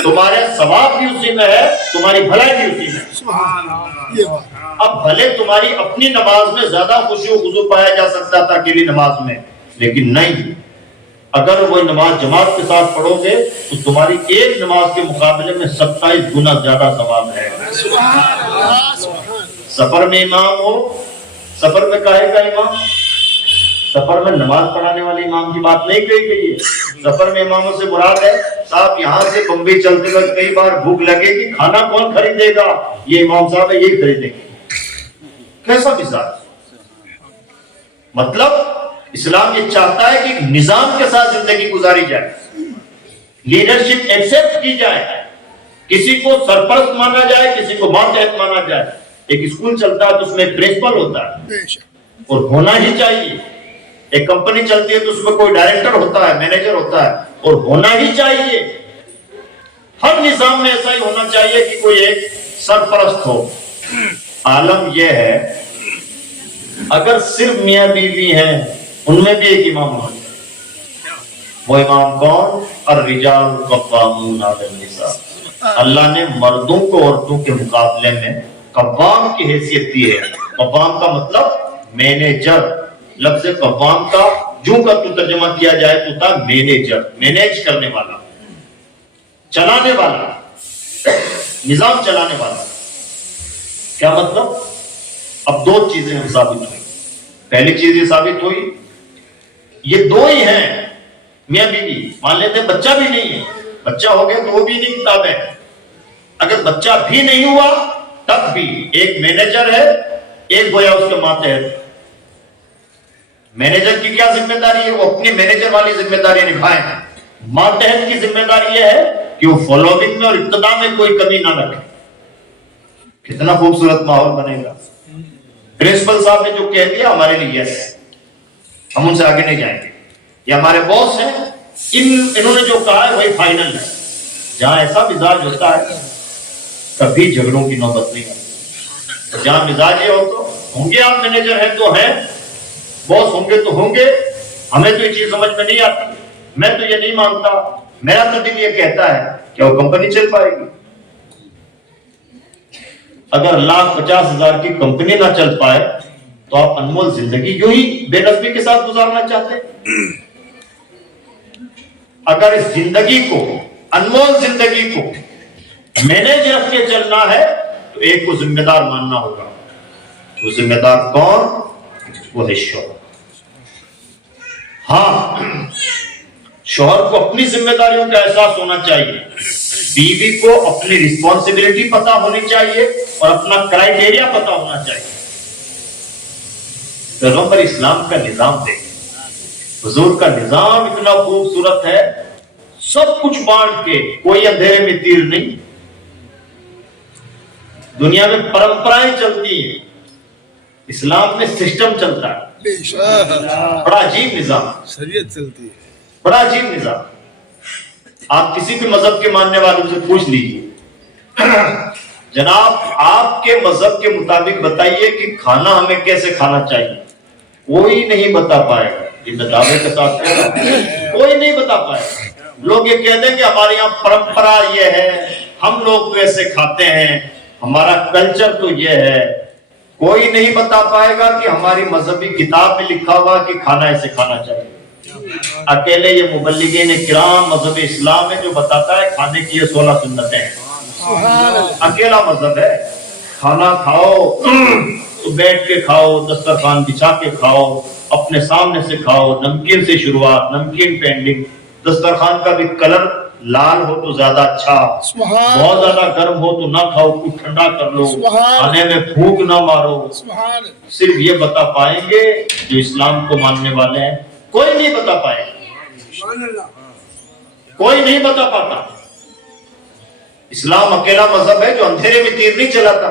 تمہارا ثواب بھی اسی میں ہے, تمہاری بھلائی بھی اسی میں. اب بھلے تمہاری اپنی نماز میں زیادہ خشوع و خضوع پایا جا سکتا تھا اکیلی نماز میں, لیکن نہیں, اگر وہ نماز جماعت کے ساتھ پڑھو گے تو تمہاری ایک نماز کے مقابلے میں 27 گنا زیادہ ثواب ہے. سفر میں امام ہو, سفر میں کہے گا امام, سفر میں نماز پڑھانے والے امام کی بات نہیں کہی گئی ہے. سفر میں اماموں سے مراد ہے صاحب یہاں سے بمبئی چلتے وقت کئی بار بھوک لگے گی, کھانا کون خریدے گا؟ یہ امام صاحب ہے, یہ خریدیں گے. کیسا مثال؟ مطلب اسلام یہ چاہتا ہے کہ ایک نظام کے ساتھ زندگی گزاری جائے, لیڈرشپ ایکسپٹ کی جائے, کسی کو سرپرست مانا جائے, کسی کو ماتحت مانا جائے. ایک اسکول چلتا ہے تو اس میں ایک پرنسپل ہوتا ہے اور ہونا ہی چاہیے. ایک کمپنی چلتی ہے تو اس میں کوئی ڈائریکٹر ہوتا ہے, مینیجر ہوتا ہے اور ہونا ہی چاہیے. ہر نظام میں ایسا ہی ہونا چاہیے کہ کوئی ایک سرپرست ہو. عالم یہ ہے اگر صرف میاں بیوی ہیں ان میں بھی ایک امام ہونا چاہیے. وہ امام کون؟ الرجال قوامون علی النساء. اللہ نے مردوں کو عورتوں کے مقابلے میں قوام کی حیثیت دی ہے. قوام کا مطلب مینیجر. لفظ قوام کا جو کا تو ترجمہ کیا جائے تو تھا مینیجر, مینیج کرنے والا, چلانے والا, نظام چلانے والا. کیا مطلب؟ اب دو چیزیں ثابت ہوئی. پہلی چیز یہ ثابت ہوئی یہ دو ہی ہیں میاں بیوی. مان لیتے ہیں بچہ بھی نہیں ہے, بچہ ہو گیا تو وہ بھی نہیں کتاب ہے. اگر بچہ بھی نہیں ہوا تب بھی ایک مینیجر ہے, ایک گویا اس کے ماتحت. مینیجر کی کیا ذمہ داری ہے؟ وہ اپنی مینیجر والی ذمہ داری نبھائے. ماتحت کی ذمہ داری یہ ہے کہ وہ فالوئنگ میں اور ابتدا میں کوئی کمی نہ رکھے. کتنا خوبصورت ماحول بنے گا. پرنسپل صاحب نے جو کہہ دیا ہمارے لیے یس, ہم ان سے آگے نہیں جائیں گے. یہ ہمارے باس ہیں, انہوں نے جو کہا ہے وہی فائنل ہے. جہاں ایسا مزاج ہوتا ہے کبھی جھگڑوں کی نوبت نہیں آتی. جہاں مزاج یہ ہو تو ہوں گے, آپ مینیجر ہیں تو ہیں, باس ہوں گے تو ہوں گے. ہمیں تو یہ چیز سمجھ میں نہیں آتی, میں تو یہ نہیں مانتا, میرا تو دل یہ کہتا ہے کہ وہ کمپنی چل پائے گی. اگر 1,50,000 کی کمپنی نہ چل پائے تو آپ انمول زندگی یوں ہی بے نظمی کے ساتھ گزارنا چاہتے ہیں. اگر اس زندگی کو, انمول زندگی کو مینیج رکھ کے چلنا ہے تو ایک کو ذمہ دار ماننا ہوگا. وہ ذمہ دار کون؟ وہ ہے شوہر. ہاں, شوہر کو اپنی ذمہ داریوں کا احساس ہونا چاہیے, بیوی کو اپنی رسپانسبلٹی پتا ہونی چاہیے اور اپنا کرائیٹیریا پتا ہونا چاہیے. پیغمبر اسلام کا نظام دیکھیں, حضور کا نظام اتنا خوبصورت ہے, سب کچھ بانٹ کے, کوئی اندھیرے میں تیر نہیں. دنیا میں پرمپرائیں چلتی ہیں, اسلام میں سسٹم چلتا ہے. بڑا عجیب نظام, شریعت چلتی ہے, بڑا عجیب نظام. آپ کسی بھی مذہب کے ماننے والوں سے پوچھ لیجیے, جناب آپ کے مذہب کے مطابق بتائیے کہ کھانا ہمیں کیسے کھانا چاہیے, کوئی نہیں بتا پائے گا. یہ دعوے کے ساتھ کوئی نہیں بتا پائے گا. لوگ یہ کہتے ہیں کہ ہمارے یہاں پرمپرا یہ ہے, ہم لوگ تو ایسے کھاتے ہیں, ہمارا کلچر تو یہ ہے. کوئی نہیں بتا پائے گا کہ ہماری مذہبی کتاب میں لکھا ہوا کہ کھانا ایسے کھانا چاہیے. اکیلے یہ مبلغین کرام مذہب اسلام ہے جو بتاتا ہے کھانے کی یہ 16 سنتیں ہیں. اکیلا مذہب ہے. کھانا کھاؤ تو بیٹھ کے کھاؤ, دسترخوان بچھا کے کھاؤ, اپنے سامنے سے کھاؤ, نمکین سے شروعات, نمکین پہ اینڈنگ. دسترخوان کا بھی کلر لال ہو تو زیادہ اچھا, بہت زیادہ گرم ہو تو نہ کھاؤ, کچھ ٹھنڈا کر لو, کھانے میں پھونک نہ مارو. صرف یہ بتا پائیں گے جو اسلام کو ماننے والے ہیں. کوئی نہیں بتا پائے گا, کوئی نہیں بتا پاتا. اسلام اکیلا مذہب ہے جو اندھیرے میں تیر نہیں چلاتا.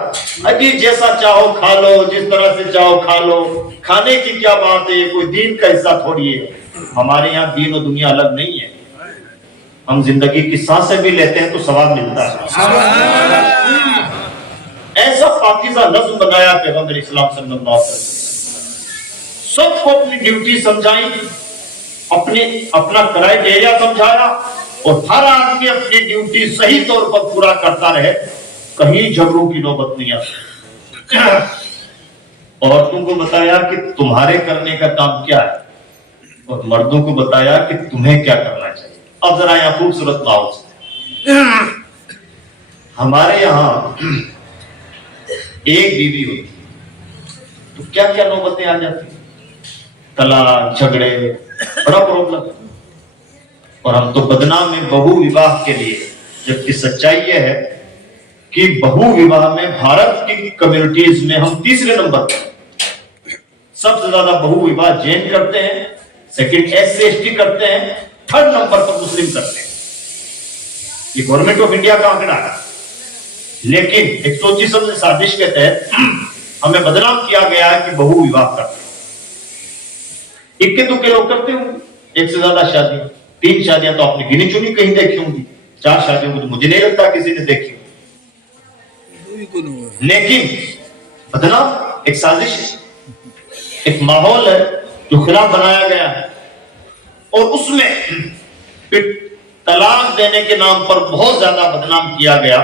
ابھی جیسا چاہو کھا لو, جس طرح سے چاہو کھا لو, کھانے کی کیا بات ہے, کوئی دین کا حصہ تھوڑی ہے. ہمارے یہاں دین و دنیا الگ نہیں ہے. ہم زندگی کی سانسیں بھی لیتے ہیں تو ثواب ملتا ہے. ایسا پاکیزہ نظم بنایا پیغمبر اسلام صلی اللہ علیہ وسلم. سب کو اپنی ڈیوٹی سمجھائی, اپنا کرائیٹیریا سمجھایا, اور ہر آدمی اپنی ڈیوٹی صحیح طور پر پورا کرتا رہے، کہیں جھگڑوں کی نوبت نہیں آتی۔ عورتوں کو بتایا کہ تمہارے کرنے کا کام کیا ہے، اور مردوں کو بتایا کہ تمہیں کیا کرنا چاہیے۔ اب ذرا یہاں خوبصورت ماحول سے، ہمارے یہاں ایک بیوی ہوتی تو کیا کیا نوبتیں آ جاتی، طلاق، جھگڑے، بڑا پرابلم۔ اور ہم تو بدنام ہیں بہو وواہ کے لیے، جبکہ سچائی یہ ہے کہ بہو وواہ میں بھارت کی کمیونٹیز میں ہم تیسرے نمبر پر، سب سے زیادہ بہو وواہ جین کرتے ہیں، سیکنڈ SC/ST کرتے ہیں، تھرڈ نمبر پر مسلم کرتے ہیں۔ یہ گورنمنٹ آف انڈیا کا آنکڑا ہے، لیکن 125 سازش کے تحت ہمیں بدنام کیا گیا ہے کہ بہو وواہ کرتے ہیں۔ اکے دکے لوگ کرتے ہوں، ایک سے زیادہ شادیاں، 3 شادیاں تو آپ نے گنی چنی کہیں دیکھی ہوں گی، 4 شادیوں کو تو مجھے نہیں لگتا کسی نے دیکھی، لیکن بدنام ایک سازش ہے، ایک ماحول ہے جو خلاف بنایا گیا ہے، اور اس میں پھر طلاق دینے کے نام پر بہت زیادہ بدنام کیا گیا۔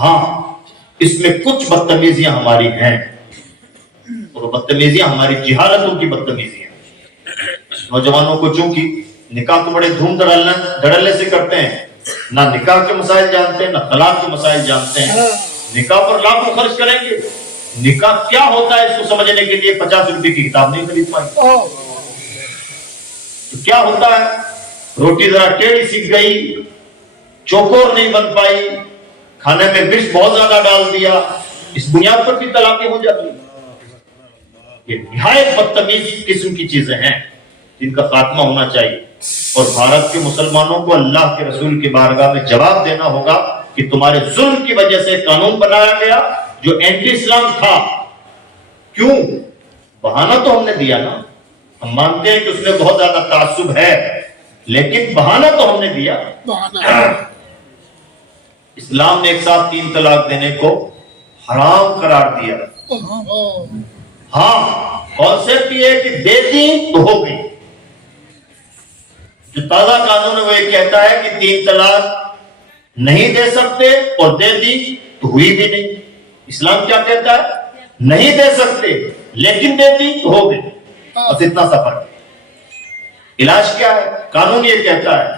ہاں، اس میں کچھ بدتمیزیاں ہماری ہیں، اور بدتمیزیاں ہماری جہالتوں کی بدتمیزیاں۔ نوجوانوں کو چونکہ نکاح کو بڑے دھوم دھڑلے سے کرتے ہیں، نہ نکاح کے مسائل جانتے ہیں، نہ طلاق کے مسائل جانتے ہیں، نکاح پر لاکھوں خرچ کریں گے، نکاح کیا ہوتا ہے اس کو سمجھنے کے لیے 50 روپے کی کتاب نہیں خرید پائیں۔ تو کیا ہوتا ہے، روٹی ذرا ٹیڑھی سیکھ گئی، چوکور نہیں بن پائی، کھانے میں مرچ بہت زیادہ ڈال دیا، اس بنیاد پر بھی طلاقیں ہو جاتی ہیں۔ یہ نہایت بدتمیز قسم کی چیزیں ہیں جن کا خاتمہ ہونا چاہیے، اور بھارت کے مسلمانوں کو اللہ کے رسول کی بارگاہ میں جواب دینا ہوگا کہ تمہارے ظلم کی وجہ سے قانون بنایا گیا جو اینٹی اسلام تھا۔ کیوں؟ بہانہ تو ہم نے دیا نا، ہم مانتے ہیں کہ اس میں بہت زیادہ تعصب ہے، لیکن بہانہ تو ہم نے دیا۔ اسلام نے ایک ساتھ 3 طلاق دینے کو حرام قرار دیا۔ ہاں، کانسیپٹ یہ ہے کہ دے دی تو ہو گئی۔ جو تازہ قانون ہے وہ یہ کہتا ہے کہ 3 طلاق نہیں دے سکتے، اور دے دی تو ہوئی بھی نہیں۔ اسلام کیا کہتا ہے؟ نہیں دے سکتے لیکن دے دی تو ہو گئی، بس اتنا سا فرق ہے۔ علاج کیا ہے؟ قانون یہ کہتا ہے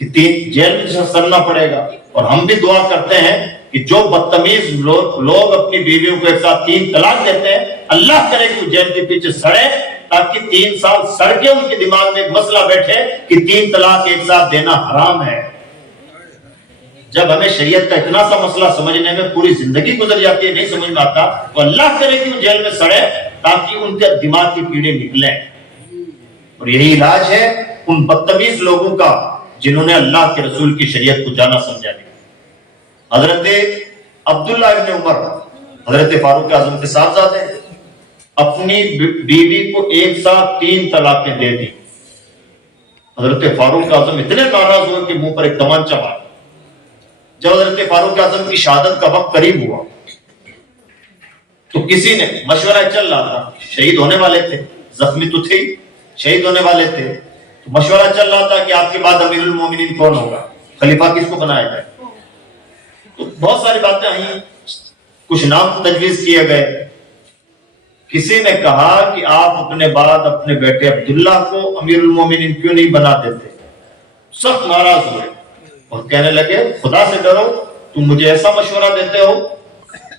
کہ جیل میں سڑنا پڑے گا، اور ہم بھی دعا کرتے ہیں کہ جو بدتمیز لوگ اپنی بیویوں کو ایک ساتھ 3 طلاق دیتے ہیں، اللہ کرے کہ وہ جیل کے پیچھے سڑے، تاکہ 3 سال سڑ کے ان کے دماغ میں ایک مسئلہ بیٹھے کہ 3 طلاق ایک ساتھ دینا حرام ہے۔ جب ہمیں شریعت کا اتنا سا مسئلہ سمجھنے میں پوری زندگی گزر جاتی ہے، نہیں سمجھ میں آتا، تو اللہ کرے کہ وہ جیل میں سڑے تاکہ ان کے دماغ کی کیڑے نکلیں۔ اور یہی علاج ہے ان بدتمیز لوگوں کا جنہوں نے اللہ کے رسول کی شریعت کو جانا سمجھا نہیں۔ حضرت عبداللہ ابن عمر، حضرت فاروق اعظم کے صاحبزادے، اپنی بیوی کو ایک ساتھ 3 طلاقیں دے دی۔ حضرت فاروق اعظم اتنے ناراض ہوئے کہ منہ پر ایک تمانچہ مارا۔ جب حضرت فاروق اعظم کی شہادت کا وقت قریب ہوا تو کسی نے مشورہ چل رہا تھا، شہید ہونے والے تھے، زخمی تو تھے ہی، شہید ہونے والے تھے، تو مشورہ چل رہا تھا کہ آپ کے بعد امیر المومنین کون ہوگا، خلیفہ کس کو بنایا جائے۔ تو بہت ساری باتیں آئیں، کچھ نام تجویز کیے گئے۔ کسی نے کہا کہ آپ اپنے بعد اپنے بیٹے عبداللہ کو امیر المومنین کیوں نہیں بنا دیتے۔ سخت ناراض ہوئے اور کہنے لگے خدا سے ڈرو، تم مجھے ایسا مشورہ دیتے ہو،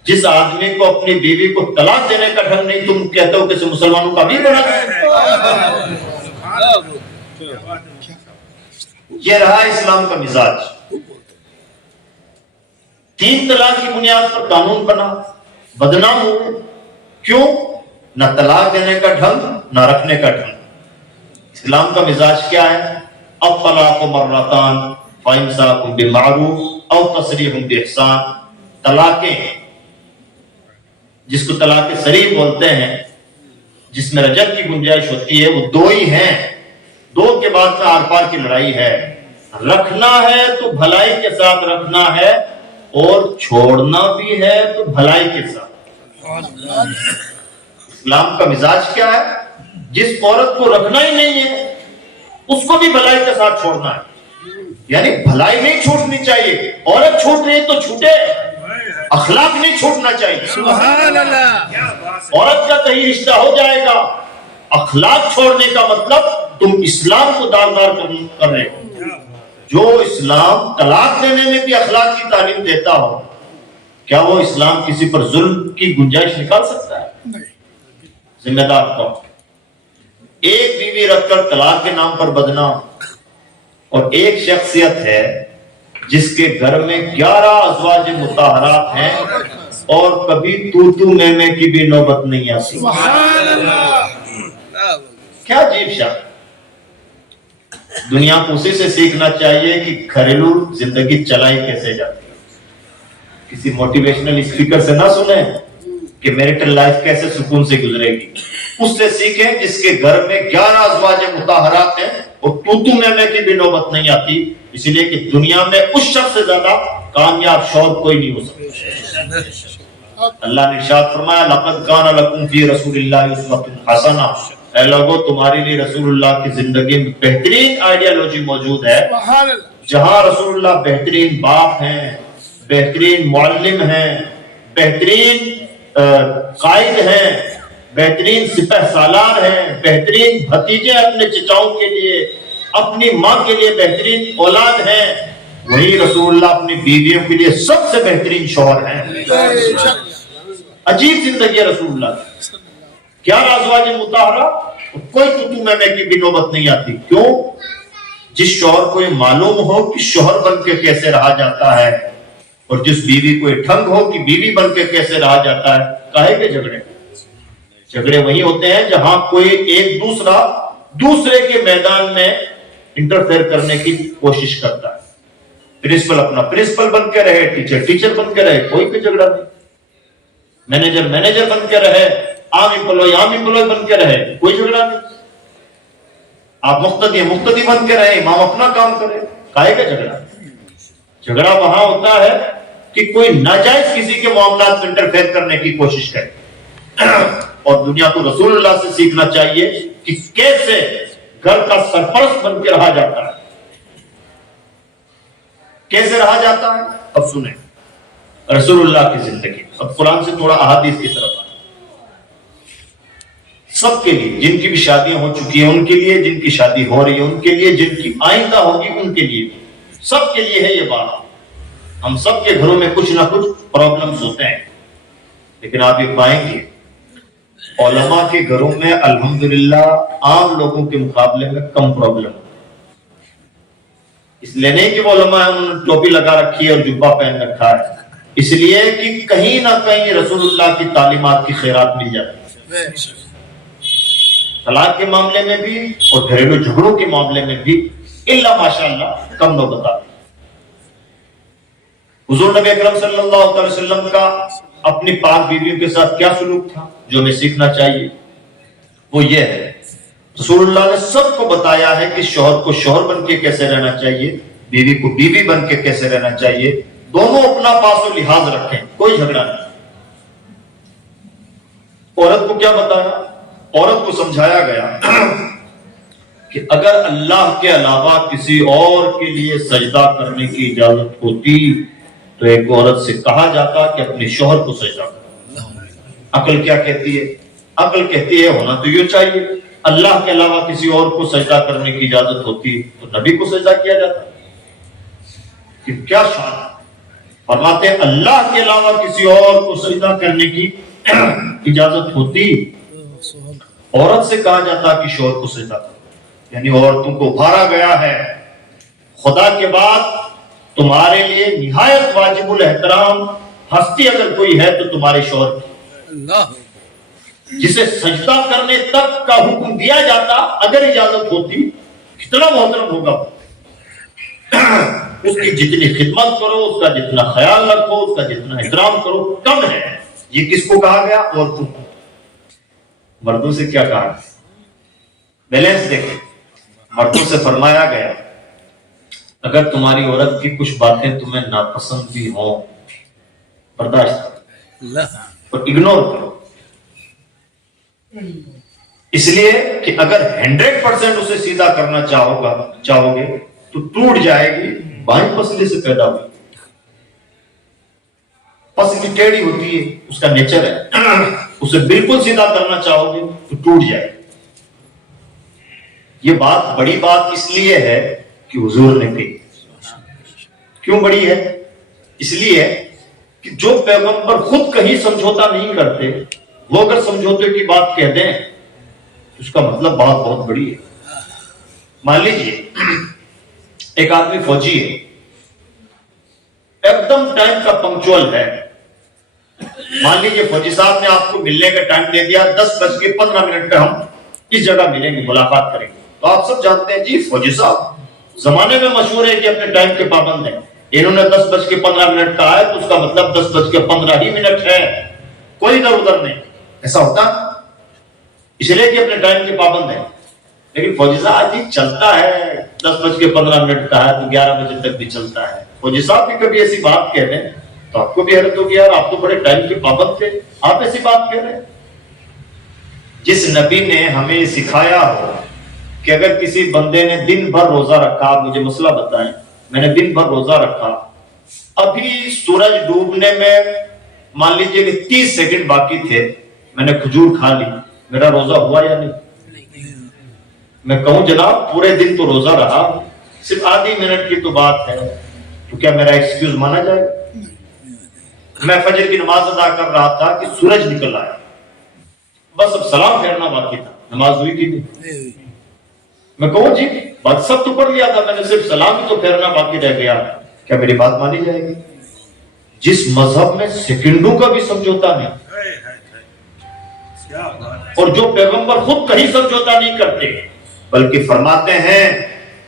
جس آدمی کو اپنی بیوی کو طلاق دینے کا ڈھنگ نہیں، تم کہتے ہو کہ مسلمانوں کا امیر بنا دے۔ یہ رہا اسلام کا مزاج۔ 3 طلاق کی بنیاد پر قانون بنا، بدنام ہوئے۔ کیوں؟ نہ طلاق دینے کا ڈھنگ، نہ رکھنے کا ڈھنگ۔ اسلام کا مزاج کیا ہے؟ الطلاق مرتان فامساک بالمعروف او تسریح باحسان۔ طلاقیں، جس کو طلاق صریح بولتے ہیں، جس میں رجعت کی گنجائش ہوتی ہے، وہ 2 ہی ہیں۔ 2 کے بعد کا آر پار کی لڑائی ہے۔ رکھنا ہے تو بھلائی کے ساتھ رکھنا ہے، اور چھوڑنا بھی ہے تو بھلائی کے ساتھ۔ اسلام کا مزاج کیا ہے؟ جس عورت کو رکھنا ہی نہیں ہے اس کو بھی بھلائی کے ساتھ چھوڑنا ہے۔ یعنی بھلائی نہیں چھوٹنی چاہیے. عورت چھوٹ رہی ہے تو چھوٹے, اخلاق نہیں چھوٹنا چاہیے. سبحان اللہ. عورت کا کہیں رشتہ ہو جائے گا, اخلاق چھوڑنے کا مطلب تم اسلام کو داغدار کر رہے ہو. جو اسلام طلاق دینے میں بھی اخلاق کی تعلیم دیتا ہو, کیا وہ اسلام کسی پر ظلم کی گنجائش نکال سکتا ہے؟ ذمہ دار کون؟ ایک بیوی رکھ کر طلاق کے نام پر بدنام, اور ایک شخصیت ہے جس کے گھر میں 11 ازواج مطہرات ہیں اور کبھی تو میں کی بھی نوبت نہیں آتی. سبحان اللہ. کیا عجیب شان. دنیا کو اسی سے سیکھنا چاہیے کہ گھریلو زندگی چلائی کیسے جاتی ہے. کسی موٹیویشنل اسپیکر سے نہ سنیں کہ میریٹل لائف کیسے سکون سے گزرے گی. اس سے سیکھیں جس کے گھر میں 11 ازواج مطہرات ہیں اور تو میں کی بھی نوبت نہیں آتی, اس لیے کہ دنیا میں اس شخص سے زیادہ کامیاب شوہر کوئی نہیں ہو سکتا. اللہ نے ارشاد فرمایا لقد کان لکم فی رسول اللہ اسوۃ حسنہ, اے لوگوں تمہارے لیے رسول اللہ کی زندگی میں بہترین آئیڈیالوجی موجود ہے. جہاں رسول اللہ بہترین باپ ہیں, بہترین معلم ہیں, بہترین قائد ہیں, بہترین سپہ سالار ہیں, بہترین بھتیجے اپنے چچاؤں کے لیے, اپنی ماں کے لیے بہترین اولاد ہیں, وہی رسول اللہ اپنی بیویوں کے لیے سب سے بہترین شوہر ہیں. عجیب زندگی ہے رسول اللہ. 11 ازواج مطہرہ, کوئی تو میں کی بھی نوبت نہیں آتی. کیوں؟ جس شوہر کو یہ معلوم ہو کہ شوہر بن کے کیسے رہا جاتا ہے, اور جس بیوی کو یہ ٹھنگ ہو کہ بیوی بن کے کیسے رہا جاتا ہے. کاہے کے جھگڑے وہی ہوتے ہیں جہاں کوئی ایک دوسرے کے میدان میں انٹرفیئر کرنے کی کوشش کرتا ہے. پرنسپل اپنا پرنسپل بن کے رہے, ٹیچر بن کے رہے, کوئی بھی جھگڑا نہیں. مینیجر بن کے رہے, عام امپلائی بن کے رہے, کوئی جھگڑا نہیں. آپ مقتدی بن کے رہے, امام اپنا کام کرے, کاہے کا جھگڑا؟ جھگڑا وہاں ہوتا ہے کہ کوئی ناجائز کسی کے معاملات میں انٹرفیئر کرنے کی کوشش کرے. اور دنیا کو رسول اللہ سے سیکھنا چاہیے کہ کیسے گھر کا سرپرست بن کے رہا جاتا ہے, کیسے رہا جاتا ہے. اب سنیں رسول اللہ کی زندگی. اب قرآن سے تھوڑا احادیث کی طرف آئے. سب کے لیے, جن کی بھی شادیاں ہو چکی ہیں ان کے لیے, جن کی شادی ہو رہی ہے ان کے لیے, جن کی آئندہ ہوگی ان کے لیے, سب کے لیے ہے یہ بات. ہم سب کے گھروں میں کچھ نہ کچھ پرابلمز ہوتے ہیں, لیکن آپ یہ پائیں گے علماء کے گھروں میں الحمدللہ عام لوگوں کے مقابلے میں کم پرابلم. اس لیے نہیں کہ وہ علماء ہیں انہوں نے ٹوپی لگا رکھی ہے اور جبہ پہن رکھا ہے, اس لیے کہ کہیں نہ کہیں رسول اللہ کی تعلیمات کی خیرات مل جاتی ہے. طلاق کے معاملے میں بھی اور گھریلو جھگڑوں کے معاملے میں بھی الا ماشاءاللہ کم لوگ بتاتے. حضور نبی اکرم صلی اللہ علیہ وسلم کا اپنی پاک بیویوں کے ساتھ کیا سلوک تھا جو ہمیں سیکھنا چاہیے, وہ یہ ہے رسول اللہ نے سب کو بتایا ہے کہ شوہر کو شوہر بن کے کیسے رہنا چاہیے, بیوی کو بیوی بن کے کیسے رہنا چاہیے. دونوں اپنا پاس و لحاظ رکھیں, کوئی جھگڑا نہیں. عورت کو کیا بتایا؟ عورت کو سمجھایا گیا کہ اگر اللہ کے علاوہ کسی اور کے لیے سجدہ کرنے کی اجازت ہوتی تو ایک عورت سے کہا جاتا کہ اپنے شوہر کو سجدہ کرو. عقل کیا کہتی ہے؟ عقل کہتی ہے ہونا تو یہ چاہیے. اللہ کے علاوہ کسی اور کو سجدہ کرنے کی اجازت ہوتی تو نبی کو سجدہ کیا جاتا. کہ کیا شان. فرماتے ہیں اللہ کے علاوہ کسی اور کو سجدہ کرنے کی اجازت ہوتی, عورت سے کہا جاتا کہ شوہر کو سجدہ کرو. یعنی عورتوں کو ابھارا گیا ہے خدا کے بعد تمہارے لیے نہایت واجب الاحترام ہستی اگر کوئی ہے تو تمہارے شوہر کی, جسے سجدہ کرنے تک کا حکم دیا جاتا اگر اجازت ہوتی کتنا محترم ہوگا. اس کی جتنی خدمت کرو, اس کا جتنا خیال رکھو, اس کا جتنا احترام کرو کم ہے. یہ کس کو کہا گیا؟ عورتوں کو. مردوں سے کیا کہا گیا؟ بیلنس دیکھیں. مردوں سے فرمایا گیا اگر تمہاری عورت کی کچھ باتیں تمہیں ناپسند بھی ہوں برداشت کرو اور اگنور کرو. اس لیے کہ اگر 100% اسے سیدھا کرنا چاہو گے تو ٹوٹ جائے گی. بائیں پسلی سے پیدا ہوئی, پسلی ٹیڑھی ہوتی ہے, اس کا نیچر ہے, اسے بالکل سیدھا کرنا چاہو گے تو ٹوٹ جائے گی. یہ بات بڑی بات اس لیے ہے کہ حضور نے کہی. کیوں بڑی ہے؟ اس لیے کہ جو پیغمبر خود کہیں سمجھوتا نہیں کرتے, وہ اگر سمجھوتے کی بات کہہ دیں اس کا مطلب بات بہت بڑی ہے. مان لیجیے ایک آدمی فوجی ہے, ایک دم ٹائم کا پنکچوئل ہے. مان لیجیے فوجی صاحب نے آپ کو ملنے کا ٹائم دے دیا 10:15 پہ ہم اس جگہ ملیں گے, ملاقات کریں گے. تو آپ سب جانتے ہیں جی فوجی صاحب زمانے میں مشہور ہے کہ اپنے ٹائم کے پابند ہیں. انہوں نے 10:15 کہا ہے تو اس کا مطلب 10:15 ہی منٹ ہے, کوئی ادھر ادھر نہیں. ایسا ہوتا اس لیے کہ اپنے ٹائم کے پابند ہیں. لیکن فوجی صاحب جی چلتا ہے 10:15 کا ہے تو 11 بجے تک بھی چلتا ہے. فوجی صاحب بھی کبھی ایسی بات کہہ دیں تو آپ کو بھی حیرت ہوگی, یار آپ تو بڑے ٹائم کے پابند تھے, آپ ایسی بات کہہ رہے ہیں. جس نبی نے ہمیں سکھایا ہو کہ اگر کسی بندے نے دن بھر روزہ رکھا, آپ مجھے مسئلہ بتائیں, میں نے دن بھر روزہ رکھا, ابھی سورج ڈوبنے میں مان لیجئے کہ 30 سیکنڈ باقی تھے, میں نے کھجور کھا لی, میرا روزہ ہوا یا نہیں؟ میں کہوں جناب پورے دن تو روزہ رہا, صرف آدھی منٹ کی تو بات ہے, تو کیا میرا ایکسکیوز مانا جائے؟ میں فجر کی نماز ادا کر رہا تھا کہ سورج نکل آیا, بس اب سلام پھیرنا باقی تھا, نماز ہوئی کہ نہیں؟ میں کہوں جی بات سب تو پڑھ لیا تھا, میں نے صرف سلام ہی تو پھیرنا باقی رہ گیا, کیا میری بات مانی جائے گی؟ جس مذہب میں سیکنڈوں کا بھی سمجھوتا نہیں, اور جو پیغمبر خود کہیں سمجھوتا نہیں کرتے, بلکہ فرماتے ہیں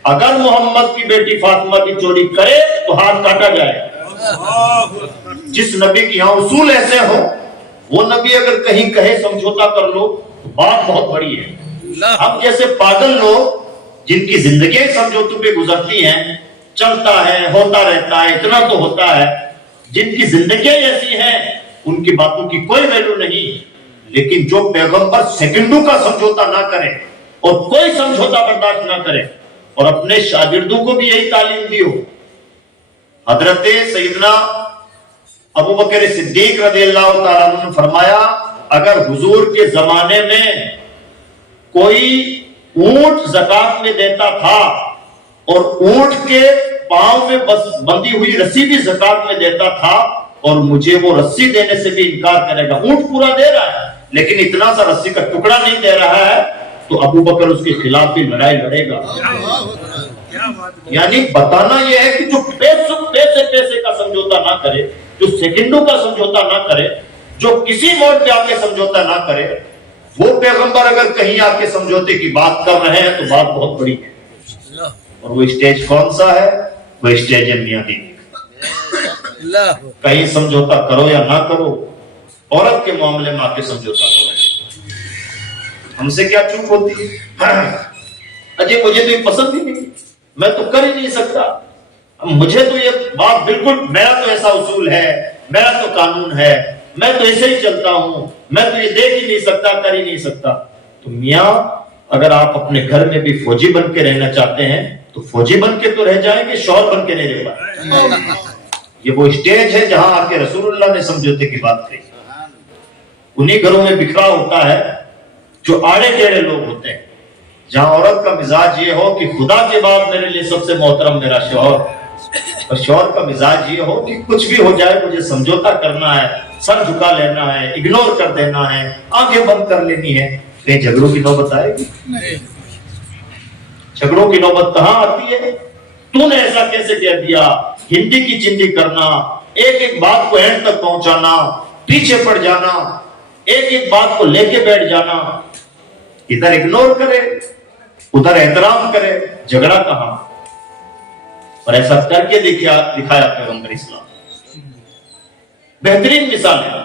اگر محمد کی بیٹی فاطمہ کی چوری کرے تو ہاتھ کاٹا جائے. جس نبی کی یہاں اصول ایسے ہو, وہ نبی اگر کہیں کہے سمجھوتا کر لو تو بات بہت بڑی ہے. ہم جیسے پاگل لوگ جن کی زندگیاں سمجھوتوں پہ گزرتی ہیں, چلتا ہے ہوتا رہتا ہے اتنا تو ہوتا ہے, جن کی زندگیاں ایسی ہیں ان کی باتوں کی کوئی ویلو نہیں. لیکن جو پیغمبر سیکنڈوں کا سمجھوتا نہ کرے اور کوئی سمجھوتا برداشت نہ کرے, اور اپنے شاگردوں کو بھی یہی تعلیم دی ہو. حضرت سیدنا ابو بکر صدیق رضی اللہ تعالیٰ عنہ نے فرمایا اگر حضور کے زمانے میں کوئی اونٹ زکات میں دیتا تھا اور اونٹ کے پاؤں میں بندھی ہوئی رسی بھی زکات میں دیتا تھا, اور مجھے وہ رسی دینے سے بھی انکار کرے گا, اونٹ پورا دے رہا ہے لیکن اتنا سا رسی کا ٹکڑا نہیں دے رہا ہے, تو ابو بکر اس کے خلاف بھی لڑائی لڑے گا. یعنی بتانا یہ ہے کہ جو پیسے کا سمجھوتا نہ کرے, جو سیکنڈوں کا سمجھوتا نہ کرے, جو کسی موڑ پہ آ کے سمجھوتا نہ کرے, وہ پیغمبر اگر کہیں آپ کے سمجھوتے کی بات کر رہے ہیں تو بات بہت بڑی ہے. اور وہ اسٹیج کون سا ہے؟ وہ اسٹیج ہے میاں بیوی. کہیں سمجھوتا کرو یا نہ کرو, عورت کے معاملے میں آ کے سمجھوتا کرو. ہم سے کیا چوک ہوتی ہے, اجے مجھے تو یہ پسند ہی نہیں, میں تو کر ہی نہیں سکتا, مجھے تو یہ بات بالکل, میرا تو ایسا اصول ہے, میرا تو قانون ہے, میں تو ایسے ہی چلتا ہوں, میں تو یہ دیکھ ہی نہیں سکتا, کر ہی نہیں سکتا. تو میاں اگر آپ اپنے گھر میں بھی فوجی بن کے رہنا چاہتے ہیں تو فوجی بن کے تو رہ جائیں گے, شوہر بن کے نہیں رہ پائیں. یہ وہ اسٹیج ہے جہاں آ کے رسول اللہ نے سمجھوتے کی بات کہی. انہی گھروں میں بکھرا ہوتا ہے جو آڑے ٹیڑے لوگ ہوتے ہیں, جہاں عورت کا مزاج یہ ہو کہ خدا کے بعد میرے لیے سب سے محترم میرا شوہر, اور شوہر کا مزاج یہ ہو کہ کچھ بھی ہو جائے مجھے سمجھوتا کرنا ہے, سر جھکا لینا ہے, اگنور کر دینا ہے, آنکھیں بند کر لینی ہے. کہیں جھگڑوں کی نوبت آئے گی؟ جھگڑوں کی نوبت کہاں آتی ہے؟ تو نے ایسا کیسے کہہ دیا, ہندی کی چندی کرنا, ایک ایک بات کو اینڈ تک پہنچانا, پیچھے پڑ جانا, ایک ایک بات کو لے کے بیٹھ جانا, ادھر اگنور کرے ادھر احترام کرے, جھگڑا کہاں؟ اور ایسا کر کے دکھایا پیغمبر اسلام. بہترین مثال ہے.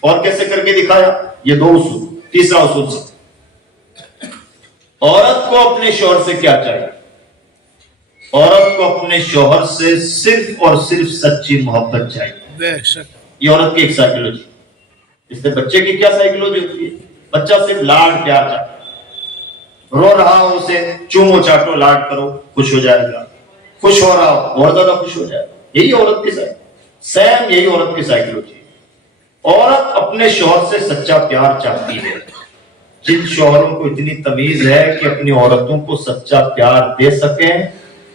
اور کیسے کر کے دکھایا؟ یہ دو اصول. تیسرا اصول سے, عورت کو اپنے شوہر سے کیا چاہیے؟ عورت کو اپنے شوہر سے صرف اور صرف سچی محبت چاہیے. یہ عورت کی ایک سائیکولوجی. اس سے بچے کی کیا سائیکولوجی ہوتی ہے؟ بچہ صرف لاڈ پیار چاہتا ہے, رو رہا ہو اسے چومو چاٹو لاڈ کرو خوش ہو جائے گا, خوش ہو رہا ہو اور زیادہ خوش ہو جائے گا. یہی عورت کی سیم یہی عورت کی سائیکولوجی. عورت اپنے شوہر سے سچا پیار چاہتی ہے. جن شوہروں کو اتنی تمیز ہے کہ اپنی عورتوں کو سچا پیار دے سکیں,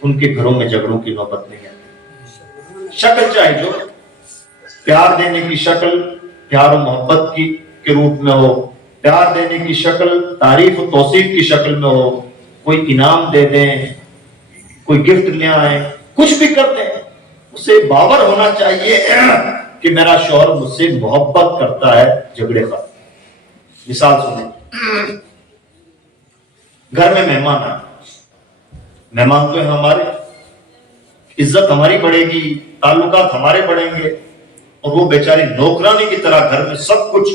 ان کے گھروں میں جھگڑوں کی نوبت نہیں آتی. شکل چاہے جو پیار دینے کی شکل پیار و محبت کی کے روپ میں ہو, پیار دینے کی شکل تعریف و توصیف کی شکل میں ہو, کوئی انعام دے دیں, کوئی گفٹ لے آئیں, کچھ بھی کر دیں, اسے باور ہونا چاہیے کہ میرا شوہر مجھ سے محبت کرتا ہے, جھگڑے ختم. مثال سنیں, گھر میں مہمان آئے, مہمان تو ہیں ہمارے, عزت ہماری بڑھے گی, تعلقات ہمارے بڑھیں گے, اور وہ بیچاری نوکرانی کی طرح گھر میں سب کچھ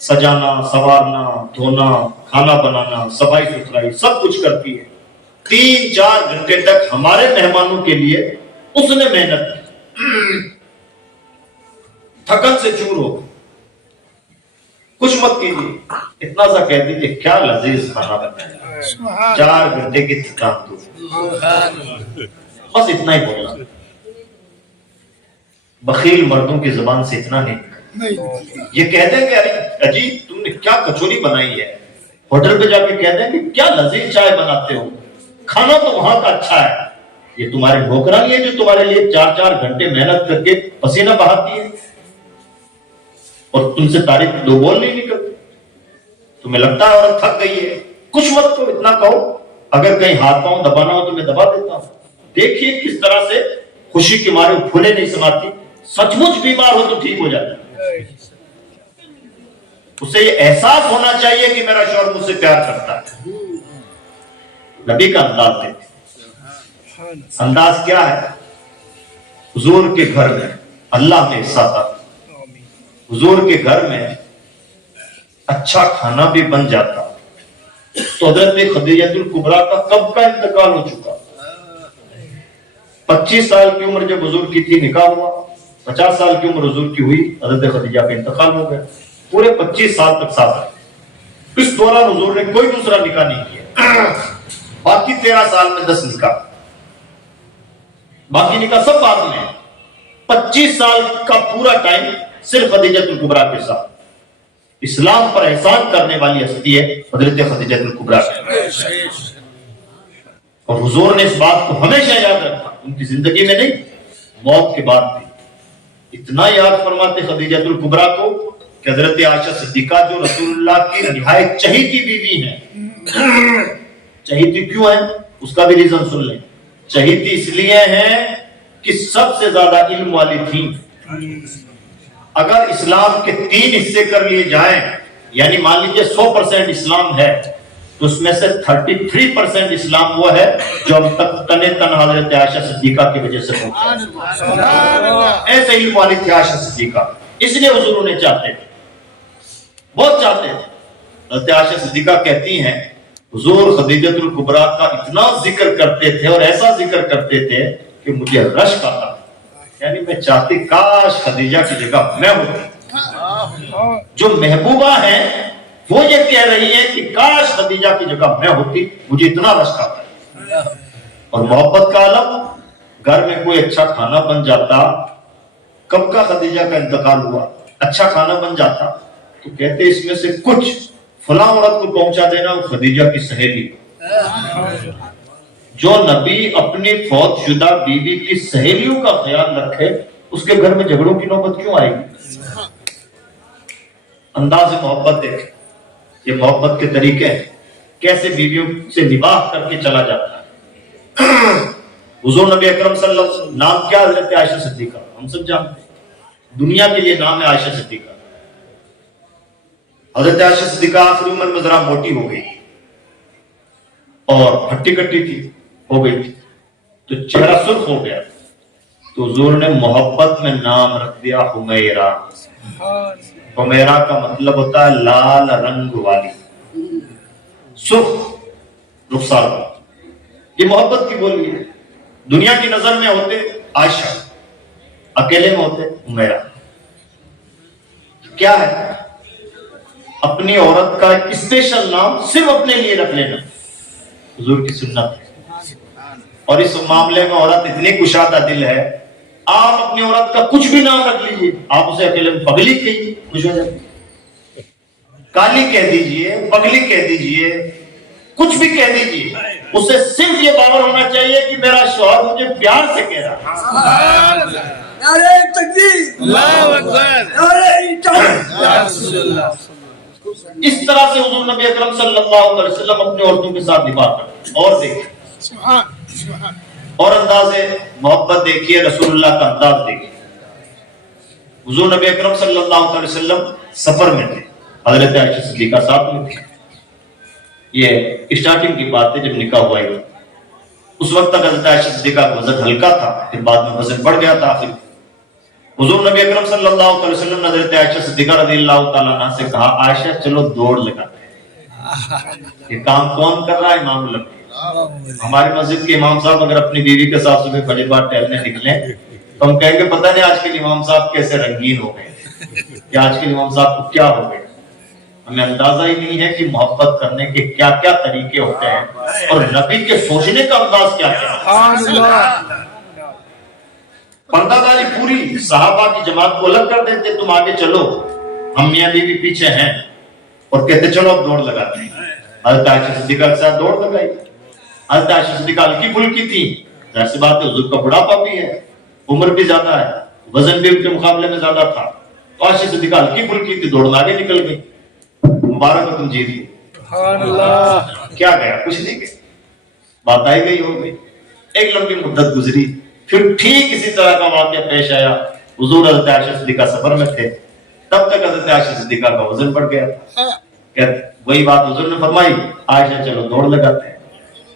سجانا, سنوارنا, دھونا, کھانا بنانا, صفائی ستھرائی سب کچھ کرتی ہے. 3-4 گھنٹے تک ہمارے مہمانوں کے لیے اس نے محنت کی, تھکن سے چور ہو, کچھ مت کیجیے, اتنا سا کہہ دیجیے کیا لذیذ کھانا بنا, 4 گھنٹے کی تھکان دور, بس اتنا ہی بولنا. بخیل مردوں کی زبان سے اتنا نہیں, یہ کہہ دیں کہ ارے اجی تم نے کیا کچوری بنائی ہے, ہوٹل پہ جا کے کہہ دیں کہ کیا لذیذ چائے بناتے ہو, کھانا تو وہاں کا اچھا ہے. یہ تمہارے نوکرانی ہے جو تمہارے لیے 4-4 گھنٹے محنت کر کے پسینہ بہاتی ہے, اور تم سے تعریف 2 بول نہیں نکلتے. تمہیں لگتا ہے عورت تھک گئی ہے, کچھ مت کو اتنا کہو, اگر کہیں ہاتھ پاؤں دبانا ہو تو میں دبا دیتا ہوں. دیکھیے کس طرح سے خوشی کے مارے پھولے نہیں سماتی, سچ مچ بیمار ہو تو ٹھیک ہو جاتا ہے. اسے یہ احساس ہونا چاہیے کہ میرا شوہر مجھ سے پیار کرتا ہے. نبی کا انداز دیکھیں, انداز کیا ہے؟ حضور کے گھر میں اللہ نے حصہ تھا, حضور کے گھر میں اچھا کھانا بھی بن جاتا. تو حضرت خدیجہ الکبریٰ کا کب کا انتقال ہو چکا, 25 سال کی عمر جب حضور کی تھی نکاح ہوا, 50 سال کی عمر حضور کی ہوئی حضرت خدیجہ کا انتقال ہو گیا. پورے 25 سال تک ساتھ رہے. اس دوران حضور نے کوئی دوسرا نکاح نہیں کیا. باقی 13 سال میں 10 نکاح, باقی نکاح سب بعد میں. 25 سال کا پورا ٹائم صرف خدیجہ الکبریٰ کے ساتھ. اسلام پر احسان کرنے والی ہستی ہے حضرت خدیجہ الکبریٰ. اور حضور نے اس بات کو ہمیشہ یاد رکھا, ان کی زندگی میں نہیں, موت کے بعد بھی. اتنا یاد فرماتے خدیجہ الکبریٰ کو کہ حضرت عائشہ صدیقہ جو رسول اللہ کی نہایت چہیتی بیوی ہیں, چہیتی کیوں ہے اس کا بھی ریزن سن لیں. چہیتی اس لیے ہیں کہ سب سے زیادہ علم والی تھیں. اگر اسلام کے 3 حصے کر لیے جائیں, یعنی مان لیجیے 100% اسلام ہے, تو اس میں سے 33% اسلام وہ ہے جو ہم تک تن حضرت عائشہ صدیقہ کی وجہ سے پہنچا. ایسے ہی والی تھی عائشہ صدیقہ, اس لیے حضور انہیں چاہتے تھے, بہت چاہتے تھے. حضرت عائشہ صدیقہ کہتی ہیں حضور خدیجہ الکبریٰ کا اتنا ذکر کرتے تھے اور ایسا ذکر کرتے تھے کہ مجھے رشک آتا, یعنی میں چاہتی کاش خدیجہ کی جگہ میں ہوتی. جو محبوبہ ہیں وہ یہ کہہ رہی ہے کہ کاش خدیجہ کی جگہ میں ہوتی, مجھے اتنا رشک آتا ہے. اور محبت کا عالم, گھر میں کوئی اچھا کھانا بن جاتا, کب کا خدیجہ کا انتقال ہوا, اچھا کھانا بن جاتا تو کہتے اس میں سے کچھ فلاں عورت کو پہنچا دینا, وہ خدیجہ کی سہیلی. جو نبی اپنی فوت شدہ بیوی کی سہیلیوں کا خیال رکھے, اس کے گھر میں جھگڑوں کی نوبت کیوں آئے گی؟ انداز محبت دیکھیں, یہ محبت کے طریقے ہیں, کیسے بیویوں سے نباہ کر کے چلا جاتا ہے. حضور نبی اکرم صلی اللہ علیہ وسلم, نام کیا حضرت عائشہ صدیقہ, ہم سب جانتے ہیں, دنیا کے لیے نام ہے عائشہ صدیقہ. حضرت عائشہ صدیقہ آخری عمر میں ذرا موٹی ہو گئی اور ہٹی کٹی تھی, ہو گئی تھی, تو چہرہ سرخ ہو گیا. تو حضور نے محبت میں نام رکھ دیا حمیرہ. حمیرہ کا مطلب ہوتا ہے لال رنگ والی, سرخ رخسار. یہ محبت کی بولی ہے. دنیا کی نظر میں ہوتے عائشہ, اکیلے میں ہوتے حمیرہ. کیا ہے؟ اپنی عورت کا ایک اسپیشل نام صرف اپنے لیے رکھ لینا. حضور کی سنت ہے. اور اس معاملے میں عورت اتنی کشادہ دل ہے, آپ اپنی عورت کا کچھ بھی نام رکھ لیجیے, آپ اسے اکیلے میں پگلی کہیے, خوش ہو جائے, کالی کہہ دیجیے, پگلی کہہ دیجیے, کچھ بھی کہہ دیجیے, اسے صرف یہ باور ہونا چاہیے کہ میرا شوہر مجھے پیار سے کہہ رہا ہے. نعرہ تکبیر، اللہ اکبر، نعرہ تحیید. اس طرح سے حضور نبی اکرم صلی اللہ علیہ وسلم اپنی عورتوں کے ساتھ نبھا کرتے. اور دیکھیں, اور انداز محبت دیکھیے, رسول اللہ کا انداز دیکھیے. حضور نبی اکرم صلی اللہ علیہ وسلم سفر میں تھے, حضرت عائشہ صدیقہ ساتھ میں تھی. یہ اسٹارٹنگ کی بات ہے جب نکاح ہوا ہے. اس وقت تک حضرت عائشہ صدیقہ کا وزن ہلکا تھا, پھر بعد میں وزن بڑھ گیا تھا. آخر حضور نبی اکرم صلی اللہ علیہ وسلم نے حضرت عائشہ صدیقہ رضی اللہ تعالیٰ عنہ سے کہا, عائشہ چلو دوڑ لگاتے ہیں. یہ کام کون کر رہا ہے؟ امام الانبیاء. ہماری مسجد کے امام صاحب اگر اپنی بیوی کے ساتھ صبح فجر بعد ٹہلنے نکلیں تو ہم کہیں گے پتہ نہیں آج کل امام صاحب کیسے رنگین ہو گئے, کہ آج کل امام صاحب کو کیا ہو گئے. ہمیں اندازہ ہی نہیں ہے کہ محبت کرنے کے کیا کیا طریقے ہوتے ہیں اور نبی کے سوچنے کا انداز کیا ہے. پردہ داری پوری, صحابہ کی جماعت کو الگ کر دیتے, تم آگے چلو, ہم میاں بیوی پیچھے ہیں, اور کہتے چلو اب دوڑ لگاتے ہیں. حضرت عائشہ صدیقہ کے ساتھ دوڑ لگائی. حضرت عائشہ صدیقہ ہلکی پھلکی تھی, ظاہر سی بات ہے حضور کا بڑھاپا بھی ہے, عمر بھی زیادہ ہے, وزن بھی ان کے مقابلے میں زیادہ تھا. تو عائشہ صدیقہ ہلکی پھلکی تھی, دوڑ آگے نکل گئی. مبارک ہو تم جیت گئی. کیا گیا؟ کچھ نہیں گیا, بات آئی گئی ہو گئی. ایک لمبی مدت گزری, پھر ٹھیک اسی طرح کا واقعہ پیش آیا. حضور حضرت عائشہ صدیقہ سفر میں تھے, تب تک حضرت عائشہ صدیقہ کا وزن بڑھ گیا. وہی بات حضور نے فرمائی, عائشہ چلو دوڑ لگاتے ہیں.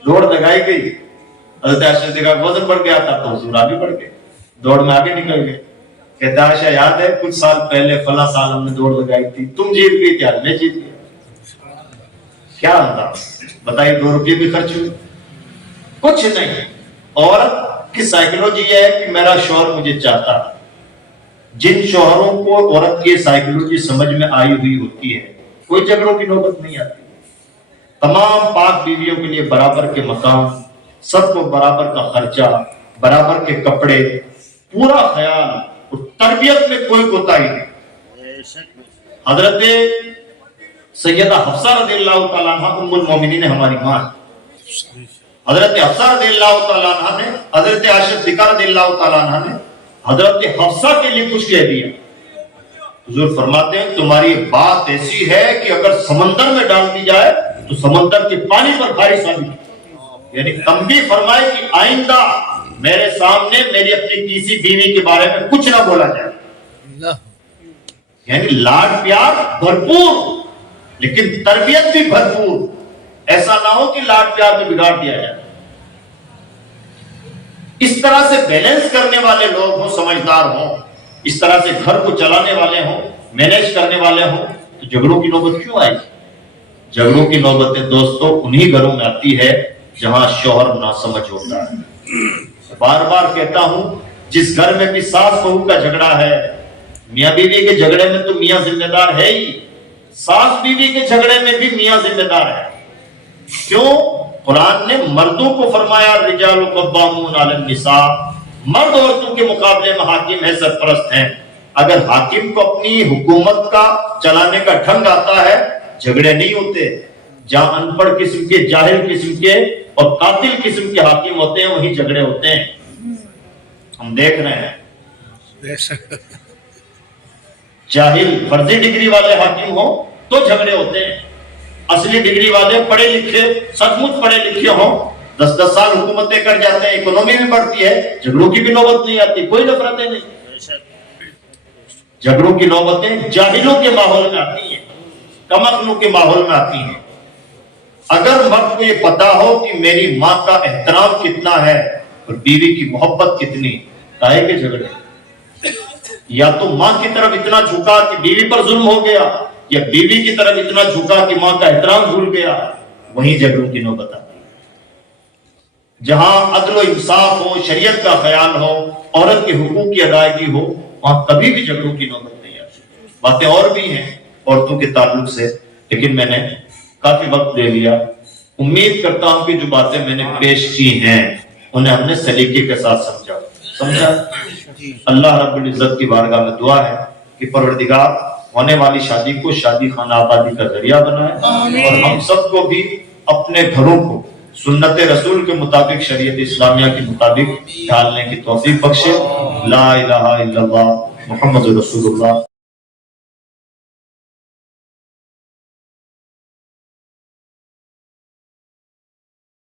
دوڑ لگائی گئی, حضرت عائشہ صدیقہ کا وزن بڑھ گیا تھا تو حضور آگے بڑھ گئے, دوڑ میں آگے نکل گئے. کہتے عائشہ یاد ہے کچھ سال پہلے فلاں سال ہم نے دوڑ لگائی تھی, تم جیت گئی تھی, آج میں جیت گیا. کیا انداز بتائیے, 2 روپے بھی خرچ ہوئے, کچھ نہیں. عورت کی سائیکولوجی یہ ہے کہ میرا شوہر مجھے چاہتا ہے. جن شوہروں کو عورت کی سائیکولوجی سمجھ میں آئی ہوئی ہوتی ہے, کوئی جھگڑوں کی نوبت نہیں آتی. تمام پاک بیویوں کے لیے برابر کے مقام, سب کو برابر کا خرچہ, برابر کے کپڑے, پورا خیال, اور تربیت میں کوئی کوتاہی نہیں. حضرت سیدہ حفصہ رضی اللہ تعالیٰ عنہ ام المومنین ہماری ماں, حضرت حفصہ رضی اللہ تعالیٰ عنہ نے حضرت عائشہ صدیقہ رضی اللہ تعالیٰ عنہ نے حضرت حفصہ کے لیے کچھ کہہ دیا. حضور فرماتے ہیں تمہاری بات ایسی ہے کہ اگر سمندر میں ڈال دی جائے تو سمندر کے پانی پر بھاری ثابت. یعنی تنبیہ فرمائے کہ آئندہ میرے سامنے میری اپنی کسی بیوی کے بارے میں کچھ نہ بولا جائے. یعنی لاڈ پیار بھرپور, لیکن تربیت بھی بھرپور. ایسا نہ ہو کہ لاڈ پیار میں بگاڑ دیا جائے. اس طرح سے بیلنس کرنے والے لوگ ہوں, سمجھدار ہوں, اس طرح سے گھر کو چلانے والے ہوں, مینیج کرنے والے ہوں, تو جھگڑوں کی نوبت کیوں آئی؟ جھگڑوں کی نوبتیں دوستوں انہی گھروں میں آتی ہے جہاں شوہر ناسمجھ ہوتا ہے. بار بار کہتا ہوں, جس گھر میں بھی ساس بہو کا جھگڑا ہے, میاں بیوی کے جھگڑے میں تو میاں ذمہ دار ہے ہی, ساس بیوی کے جھگڑے میں بھی میاں ذمہ دار ہے. کیوں؟ قرآن نے مردوں کو فرمایا رجال قوامون علی النساء, مرد عورتوں کے مقابلے میں حاکم ہے, سرپرست ہیں. اگر حاکم کو اپنی حکومت کا چلانے کا ڈھنگ آتا ہے, جھگڑے نہیں ہوتے. جہاں ان پڑھ قسم کے, جاہل قسم کے اور قاتل قسم کے حاکم ہوتے ہیں وہیں جھگڑے ہوتے ہیں. ہم دیکھ رہے ہیں, جاہل فرضی ڈگری والے حاکم ہوں تو جھگڑے ہوتے ہیں. اصلی ڈگری والے پڑھے لکھے, سچ مچ پڑھے لکھے ہوں, 10-10 سال حکومتیں کر جاتے ہیں, اکنومی بھی بڑھتی ہے, جھگڑوں کی بھی نوبت نہیں آتی, کوئی نفرتیں نہیں. جھگڑوں کی نوبتیں جاہلوں کے ماحول میں آتی ہیں, کم عقلوں کے ماحول میں آتی ہیں. اگر مرد کو یہ پتا ہو کہ میری ماں کا احترام کتنا ہے اور بیوی کی محبت کتنی, کاہے کے جھگڑے. یا تو ماں کی طرف اتنا جھکا کہ بیوی پر ظلم ہو گیا, یا بیوی کی طرف اتنا جھکا کہ ماں کا احترام بھول گیا, وہیں جھگڑوں کی نوبت آتی. جہاں عدل و انصاف ہو, شریعت کا خیال ہو, عورت کے حقوق کی ادائیگی ہو, وہاں کبھی بھی جھگڑوں کی نوبت نہیں آتی. باتیں اور بھی ہیں عورتوں کے تعلق سے, لیکن میں نے کافی وقت لے لیا. امید کرتا ہوں کہ جو باتیں میں نے پیش کی ہیں انہیں ہم نے سلیقے کے ساتھ سمجھا. اللہ رب العزت کی بارگاہ میں دعا ہے کہ پروردگار ہونے والی شادی کو شادی خانہ آبادی کا ذریعہ بنائے اور ہم سب کو بھی اپنے گھروں کو سنت رسول کے مطابق شریعت اسلامیہ کے مطابق ڈھالنے کی توفیق بخشے. لا الہ الا اللہ محمد رسول اللہ.